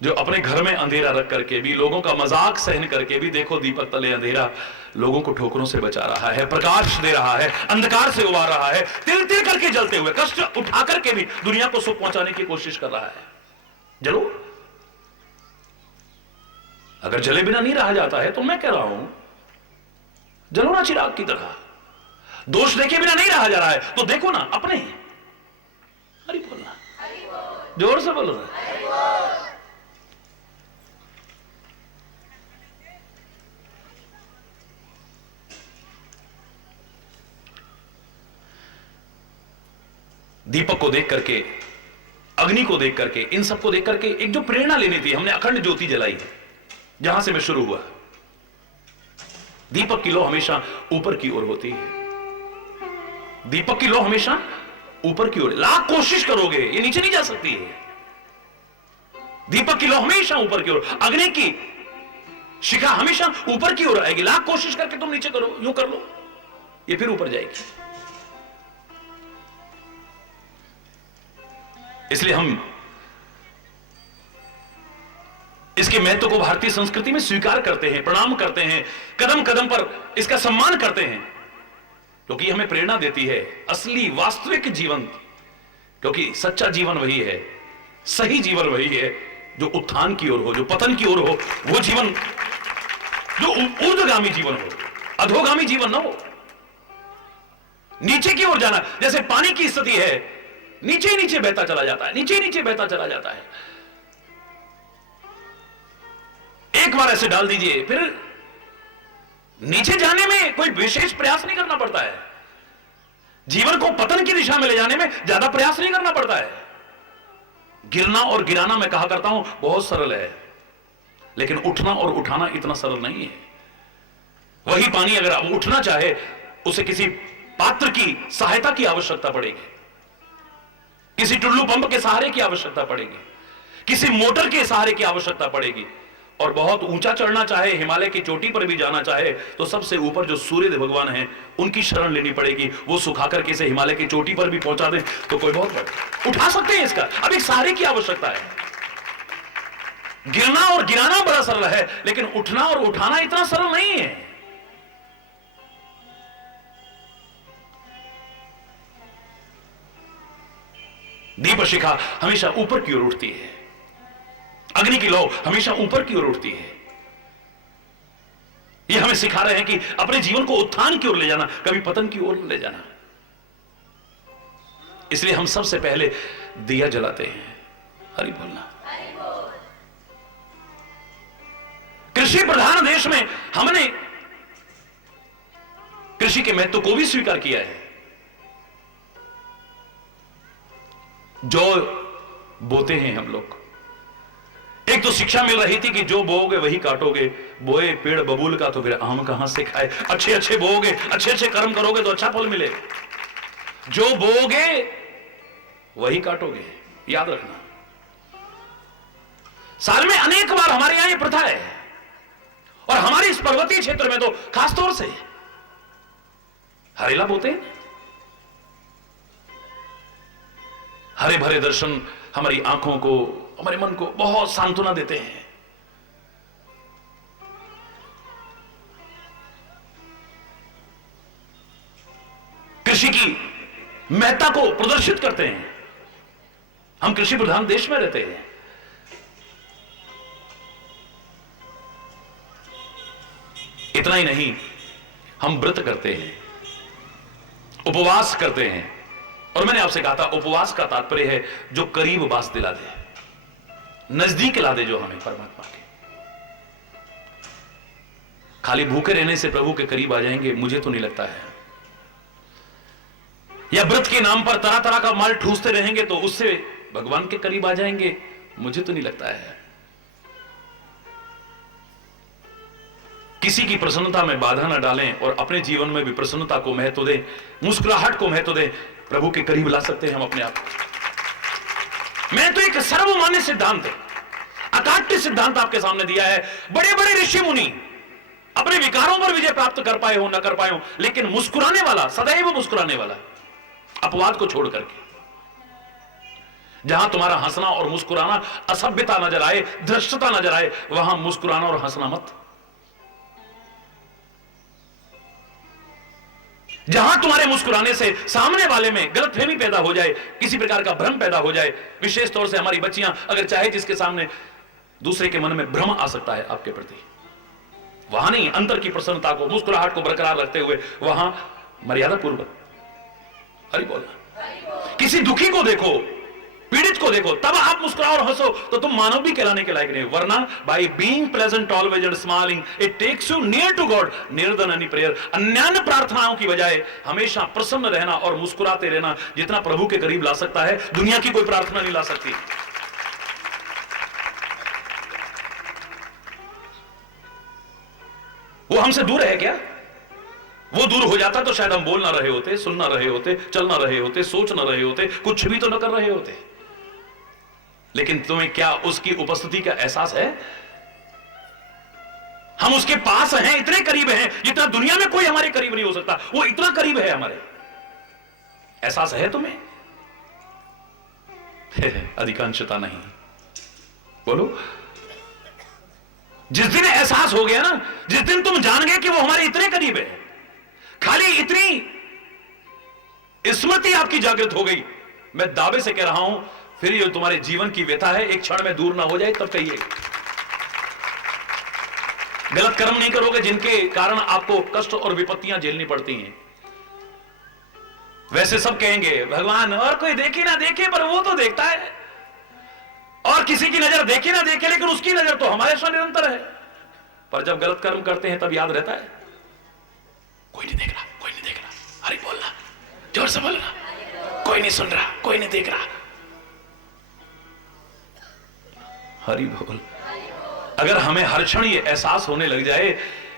जो अपने घर में अंधेरा रख करके भी, लोगों का मजाक सहन करके भी, देखो दीपक तले अंधेरा, लोगों को ठोकरों से बचा रहा है, प्रकाश दे रहा है, अंधकार से उबार रहा है, तिल तिल करके जलते हुए, कष्ट उठा करके भी दुनिया को सुख पहुंचाने की कोशिश कर रहा है। जलो। अगर जले बिना नहीं रहा जाता है तो मैं कह रहा हूं जलो ना चिराग की तरह। दोष देखे बिना नहीं रहा जा रहा है तो देखो ना अपने। हरि बोलना, जोर से बोलो ना। दीपक को देख करके, अग्नि को देख करके, इन सबको देख करके एक जो प्रेरणा लेनी थी, हमने अखंड ज्योति जलाई है, जहां से मैं शुरू हुआ। दीपक की लौ हमेशा ऊपर की ओर होती है, दीपक की लौ हमेशा ऊपर की ओर, लाख कोशिश करोगे ये नीचे नहीं जा सकती है। दीपक की लौ हमेशा ऊपर की ओर, अग्नि की शिखा हमेशा ऊपर की ओर आएगी, लाख कोशिश करके तुम नीचे करो, यूं कर लो, ये फिर ऊपर जाएगी। इसलिए हम इसके महत्व को भारतीय संस्कृति में स्वीकार करते हैं, प्रणाम करते हैं, कदम कदम पर इसका सम्मान करते हैं, क्योंकि हमें प्रेरणा देती है असली वास्तविक जीवन। क्योंकि सच्चा जीवन वही है, सही जीवन वही है जो उत्थान की ओर हो, जो पतन की ओर हो, वो जीवन जो ऊर्ध्वगामी जीवन हो, अधोगामी जीवन ना हो। नीचे की ओर जाना, जैसे पानी की स्थिति है, नीचे ही नीचे बहता चला जाता है, नीचे ही नीचे बहता चला जाता है। एक बार ऐसे डाल दीजिए, फिर नीचे जाने में कोई विशेष प्रयास नहीं करना पड़ता है। जीवन को पतन की दिशा में ले जाने में ज्यादा प्रयास नहीं करना पड़ता है। गिरना और गिराना मैं कहा करता हूं बहुत सरल है, लेकिन उठना और उठाना इतना सरल नहीं है। वही पानी अगर अब उठना चाहे, उसे किसी पात्र की सहायता की आवश्यकता पड़ेगी। किसी टुल्लू पंप के सहारे की आवश्यकता पड़ेगी, किसी मोटर के सहारे की आवश्यकता पड़ेगी, और बहुत ऊंचा चढ़ना चाहे, हिमालय की चोटी पर भी जाना चाहे, तो सबसे ऊपर जो सूर्य भगवान हैं उनकी शरण लेनी पड़ेगी। वो सुखा करके इसे हिमालय की चोटी पर भी पहुंचा दें तो कोई बहुत बड़ा उठा सकते हैं इसका। अब एक सहारे की आवश्यकता है। गिरना और गिराना बड़ा सरल है, लेकिन उठना और उठाना इतना सरल नहीं है। दीप शिखा हमेशा ऊपर की ओर उठती है, अग्नि की लौ हमेशा ऊपर की ओर उठती है। यह हमें सिखा रहे हैं कि अपने जीवन को उत्थान की ओर ले जाना, कभी पतन की ओर ले जाना। इसलिए हम सबसे पहले दिया जलाते हैं। हरि बोलना। कृषि प्रधान देश में हमने कृषि के महत्व को भी स्वीकार किया है। जो बोते हैं हम लोग, एक तो शिक्षा मिल रही थी कि जो बोओगे वही काटोगे, बोए पेड़ बबूल का तो फिर आम कहां से खाए। अच्छे अच्छे बोओगे, अच्छे अच्छे कर्म करोगे तो अच्छा फल मिले। जो बोओगे वही काटोगे, याद रखना। साल में अनेक बार हमारे यहां ये प्रथा है, और हमारे इस पर्वतीय क्षेत्र में तो खासतौर से हरेला बोते हैं। हरे भरे दर्शन हमारी आंखों को, हमारे मन को बहुत सांत्वना देते हैं। कृषि की महत्ता को प्रदर्शित करते हैं। हम कृषि प्रधान देश में रहते हैं। इतना ही नहीं, हम व्रत करते हैं, उपवास करते हैं। और मैंने आपसे कहा था उपवास का तात्पर्य है जो करीब वास दिला दे, नजदीक ला दे जो हमें परमात्मा के। खाली भूखे रहने से प्रभु के करीब आ जाएंगे, मुझे तो नहीं लगता है। या व्रत के नाम पर तरह तरह का माल ठूसते रहेंगे तो उससे भगवान के करीब आ जाएंगे, मुझे तो नहीं लगता है। किसी की प्रसन्नता में बाधा न डालें और अपने जीवन में भी प्रसन्नता को महत्व दें, मुस्कुराहट को महत्व दें। प्रभु के करीब ला सकते हैं हम अपने आप को। मैं तो एक सर्वमान्य सिद्धांत, अकाट्य सिद्धांत आपके सामने दिया है। बड़े बड़े ऋषि मुनि अपने विकारों पर विजय प्राप्त कर पाए हो न कर पाए हो, लेकिन मुस्कुराने वाला, सदैव मुस्कुराने वाला, अपवाद को छोड़ करके। जहां तुम्हारा हंसना और मुस्कुराना असभ्यता नजर आए, धृष्टता नजर आए, वहां मुस्कुराना और हंसना मत। जहां तुम्हारे मुस्कुराने से सामने वाले में गलतफहमी पैदा हो जाए, किसी प्रकार का भ्रम पैदा हो जाए, विशेष तौर से हमारी बच्चियां अगर चाहे जिसके सामने दूसरे के मन में भ्रम आ सकता है आपके प्रति, वहां नहीं, अंतर की प्रसन्नता को, मुस्कुराहट को बरकरार रखते हुए वहां मर्यादा पूर्वक हरि बोलना। किसी दुखी को देखो, पीड़ित को देखो, तब आप मुस्कुराओ और हंसो तो तुम मानव भी कहलाने के लायक नहीं। वरना by being pleasant always and smiling it takes you near to God near than any prayer. अन्यान्य प्रार्थनाओं की बजाय हमेशा प्रसन्न रहना और मुस्कुराते रहना जितना प्रभु के करीब ला सकता है, दुनिया की कोई प्रार्थना नहीं ला सकती। वो हमसे दूर है क्या? वो दूर हो जाता तो शायद हम बोल ना रहे होते, सुन ना रहे होते, चल ना रहे होते, सोच ना रहे होते, कुछ भी तो न कर रहे होते। लेकिन तुम्हें क्या उसकी उपस्थिति का एहसास है? हम उसके पास हैं, इतने करीब हैं जितना दुनिया में कोई हमारे करीब नहीं हो सकता। वो इतना करीब है हमारे, एहसास है तुम्हें? अधिकांशता नहीं। बोलो, जिस दिन एहसास हो गया ना, जिस दिन तुम जान गए कि वो हमारे इतने करीब है, खाली इतनी स्मृति आपकी जागृत हो गई, मैं दावे से कह रहा हूं, फिर ये तुम्हारे जीवन की व्यथा है एक क्षण में दूर ना हो जाए तब कहिए। गलत कर्म नहीं करोगे जिनके कारण आपको कष्ट और विपत्तियां झेलनी पड़ती हैं। वैसे सब कहेंगे भगवान और कोई देखे ना देखे पर वो तो देखता है, और किसी की नजर देखे ना देखे लेकिन उसकी नजर तो हमारे साथ निरंतर है। पर जब गलत कर्म करते हैं तब याद रहता है कोई नहीं देख रहा, कोई नहीं देख रहा। हरि बोलना, जोर से बोलना, कोई नहीं सुन रहा, कोई नहीं देख रहा। हरि बोल। अगर हमें हर क्षण ये एहसास होने लग जाए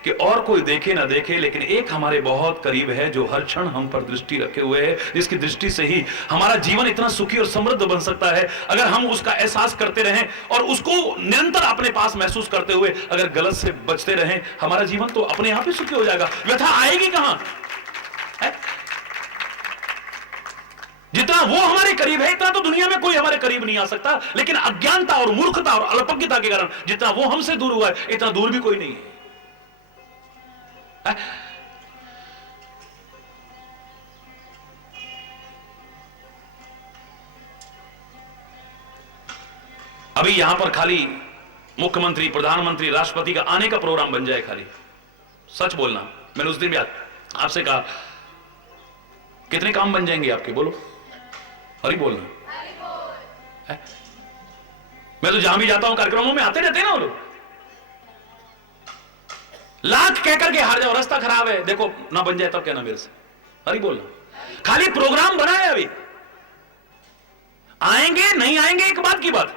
कि और कोई देखे ना देखे, लेकिन एक हमारे बहुत करीब है जो हर क्षण हम पर दृष्टि रखे हुए है, जिसकी दृष्टि से ही हमारा जीवन इतना सुखी और समृद्ध बन सकता है अगर हम उसका एहसास करते रहें और उसको निरंतर अपने पास महसूस करते हुए अगर गलत से बचते रहें, हमारा जीवन तो अपने आप ही सुखी हो जाएगा। व्यथा आएगी कहां? जितना वो हमारे करीब है इतना तो दुनिया में कोई हमारे करीब नहीं आ सकता, लेकिन अज्ञानता और मूर्खता और अल्पज्ञता के कारण जितना वो हमसे दूर हुआ है इतना दूर भी कोई नहीं है। अभी यहां पर खाली मुख्यमंत्री, प्रधानमंत्री, राष्ट्रपति का आने का प्रोग्राम बन जाए, खाली सच बोलना। मैंने उस दिन भी आपसे कहा कितने काम बन जाएंगे आपके, बोलो, हरी बोलना। मैं तो जहां भी जाता हूं कार्यक्रमों में आते रहते हैं ना वो लोग, लाख कहकर के हार जाओ, रास्ता खराब है, देखो ना बन जाए तब कहना मेरे से, हरी बोलना। खाली प्रोग्राम बना है, अभी आएंगे नहीं आएंगे एक बात की बात,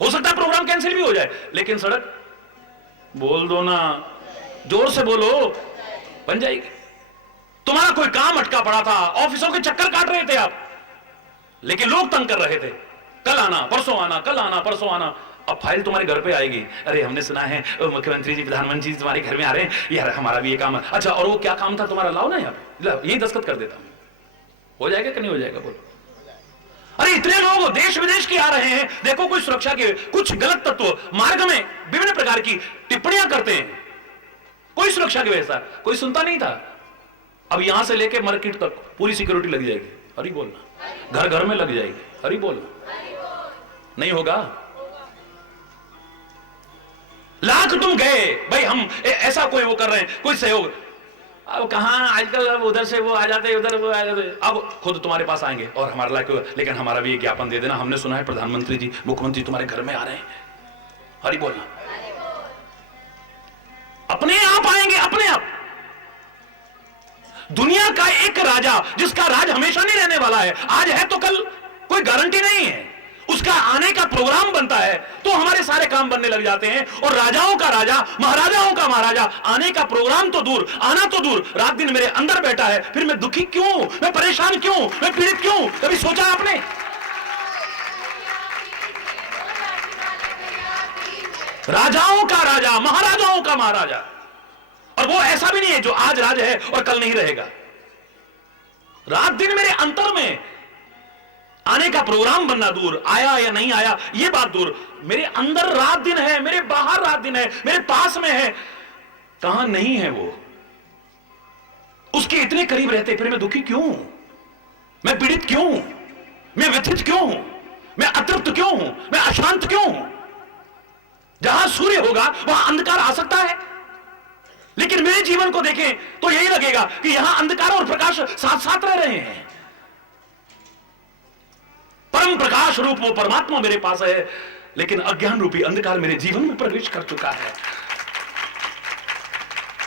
हो सकता है प्रोग्राम कैंसिल भी हो जाए, लेकिन सड़क बोल दो ना, जोर से बोलो, बन जाएगी। तुम्हारा कोई काम अटका पड़ा था, ऑफिसों के चक्कर काट रहे थे आप, लेकिन लोग तंग कर रहे थे, कल आना परसों आना, कल आना परसों आना, अब फाइल तुम्हारे घर पे आएगी, अरे हमने सुना है मुख्यमंत्री जी, प्रधानमंत्री जी तुम्हारे घर में आ रहे हैं, यार हमारा भी ये काम है। अच्छा, और वो क्या काम था तुम्हारा, लाओ ना यहाँ पे, यही दस्तखत कर देता हूं, हो जाएगा कि नहीं हो जाएगा, बोलो। अरे इतने लोग देश विदेश के आ रहे हैं, देखो कोई सुरक्षा के कुछ गलत तत्व मार्ग में विभिन्न प्रकार की टिप्पणियां करते हैं, कोई सुरक्षा की व्यवस्था कोई सुनता नहीं था। अब यहां से लेके मार्केट तक पूरी सिक्योरिटी लग जाएगी, हरी बोलना, घर घर में लग जाएगी, हरी बोलना, नहीं होगा। लाख तुम गए भाई, हम ऐसा कोई वो कर रहे हैं, कोई सहयोग, अब कहां आजकल, अब उधर से वो आ जाते, उधर वो आ जाते, अब खुद तुम्हारे पास आएंगे और हमारा लायक, लेकिन हमारा भी एक ज्ञापन दे देना, हमने सुना है प्रधानमंत्री जी, मुख्यमंत्री तुम्हारे घर में आ रहे हैं, हरी बोलना। अपने आप आएंगे, अपने आप। दुनिया का एक राजा जिसका राज हमेशा नहीं रहने वाला है, आज है तो कल कोई गारंटी नहीं है, उसका आने का प्रोग्राम बनता है तो हमारे सारे काम बनने लग जाते हैं। और राजाओं का राजा, महाराजाओं का महाराजा, आने का प्रोग्राम तो दूर, आना तो दूर, रात दिन मेरे अंदर बैठा है, फिर मैं दुखी क्यों, मैं परेशान क्यों, मैं पीड़ित क्यों, कभी सोचा आपने? राजाओं का राजा, महाराजाओं का महाराजा, और वो ऐसा भी नहीं है जो आज राज है और कल नहीं रहेगा। रात दिन मेरे अंतर में, आने का प्रोग्राम बनना दूर, आया या नहीं आया ये बात दूर, मेरे अंदर रात दिन है, मेरे बाहर रात दिन है, मेरे पास में है, कहां नहीं है वो, उसके इतने करीब रहते फिर मैं दुखी क्यों हूं, मैं पीड़ित क्यों हूं, मैं व्यथित क्यों हूं, मैं अतृप्त क्यों हूं, मैं अशांत क्यों हूं? जहां सूर्य होगा वहां अंधकार आ सकता है, लेकिन मेरे जीवन को देखें तो यही लगेगा कि यहां अंधकार और प्रकाश साथ साथ रह रहे हैं। परम प्रकाश रूप वो परमात्मा मेरे पास है, लेकिन अज्ञान रूपी अंधकार मेरे जीवन में प्रवेश कर चुका है।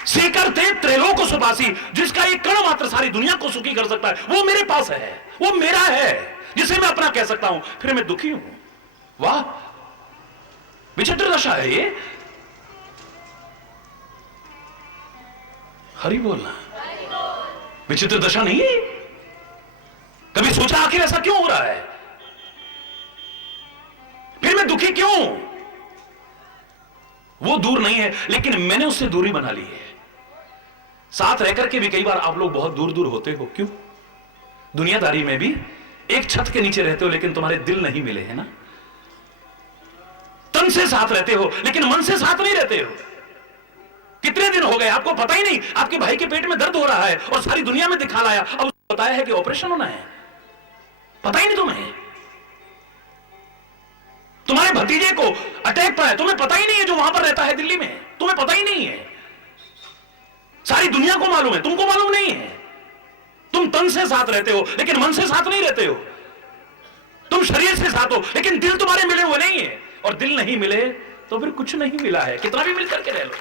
शेखर थे त्रैलोक सुबासी, जिसका एक कण मात्र सारी दुनिया को सुखी कर सकता है, वो मेरे पास है, वो मेरा है, जिसे मैं अपना कह सकता हूं, फिर मैं दुखी हूं। वाह, विचित्र दशा है ये, हरि बोलना, विचित्र दशा नहीं है? कभी सोचा आखिर ऐसा क्यों हो रहा है, फिर मैं दुखी क्यों? वो दूर नहीं है, लेकिन मैंने उससे दूरी बना ली है। साथ रहकर के भी कई बार आप लोग बहुत दूर दूर होते हो, क्यों? दुनियादारी में भी एक छत के नीचे रहते हो, लेकिन तुम्हारे दिल नहीं मिले हैं ना। तन से साथ रहते हो, लेकिन मन से साथ नहीं रहते हो। कितने दिन हो गए आपको पता ही नहीं, आपके भाई के पेट में दर्द हो रहा है और सारी दुनिया में दिखा लाया, अब उसको बताया है कि ऑपरेशन होना है, पता ही नहीं तुम्हें। तुम्हारे भतीजे को अटैक पड़ा है, तुम्हें पता ही नहीं है, जो वहां पर रहता है दिल्ली में, तुम्हें पता ही नहीं है। सारी दुनिया को मालूम है, तुमको मालूम नहीं है। तुम तन से साथ रहते हो, लेकिन मन से साथ नहीं रहते हो। तुम शरीर से साथ हो, लेकिन दिल तुम्हारे मिले हुए नहीं है, और दिल नहीं मिले तो फिर कुछ नहीं मिला है, कितना भी मिल करके रह लो।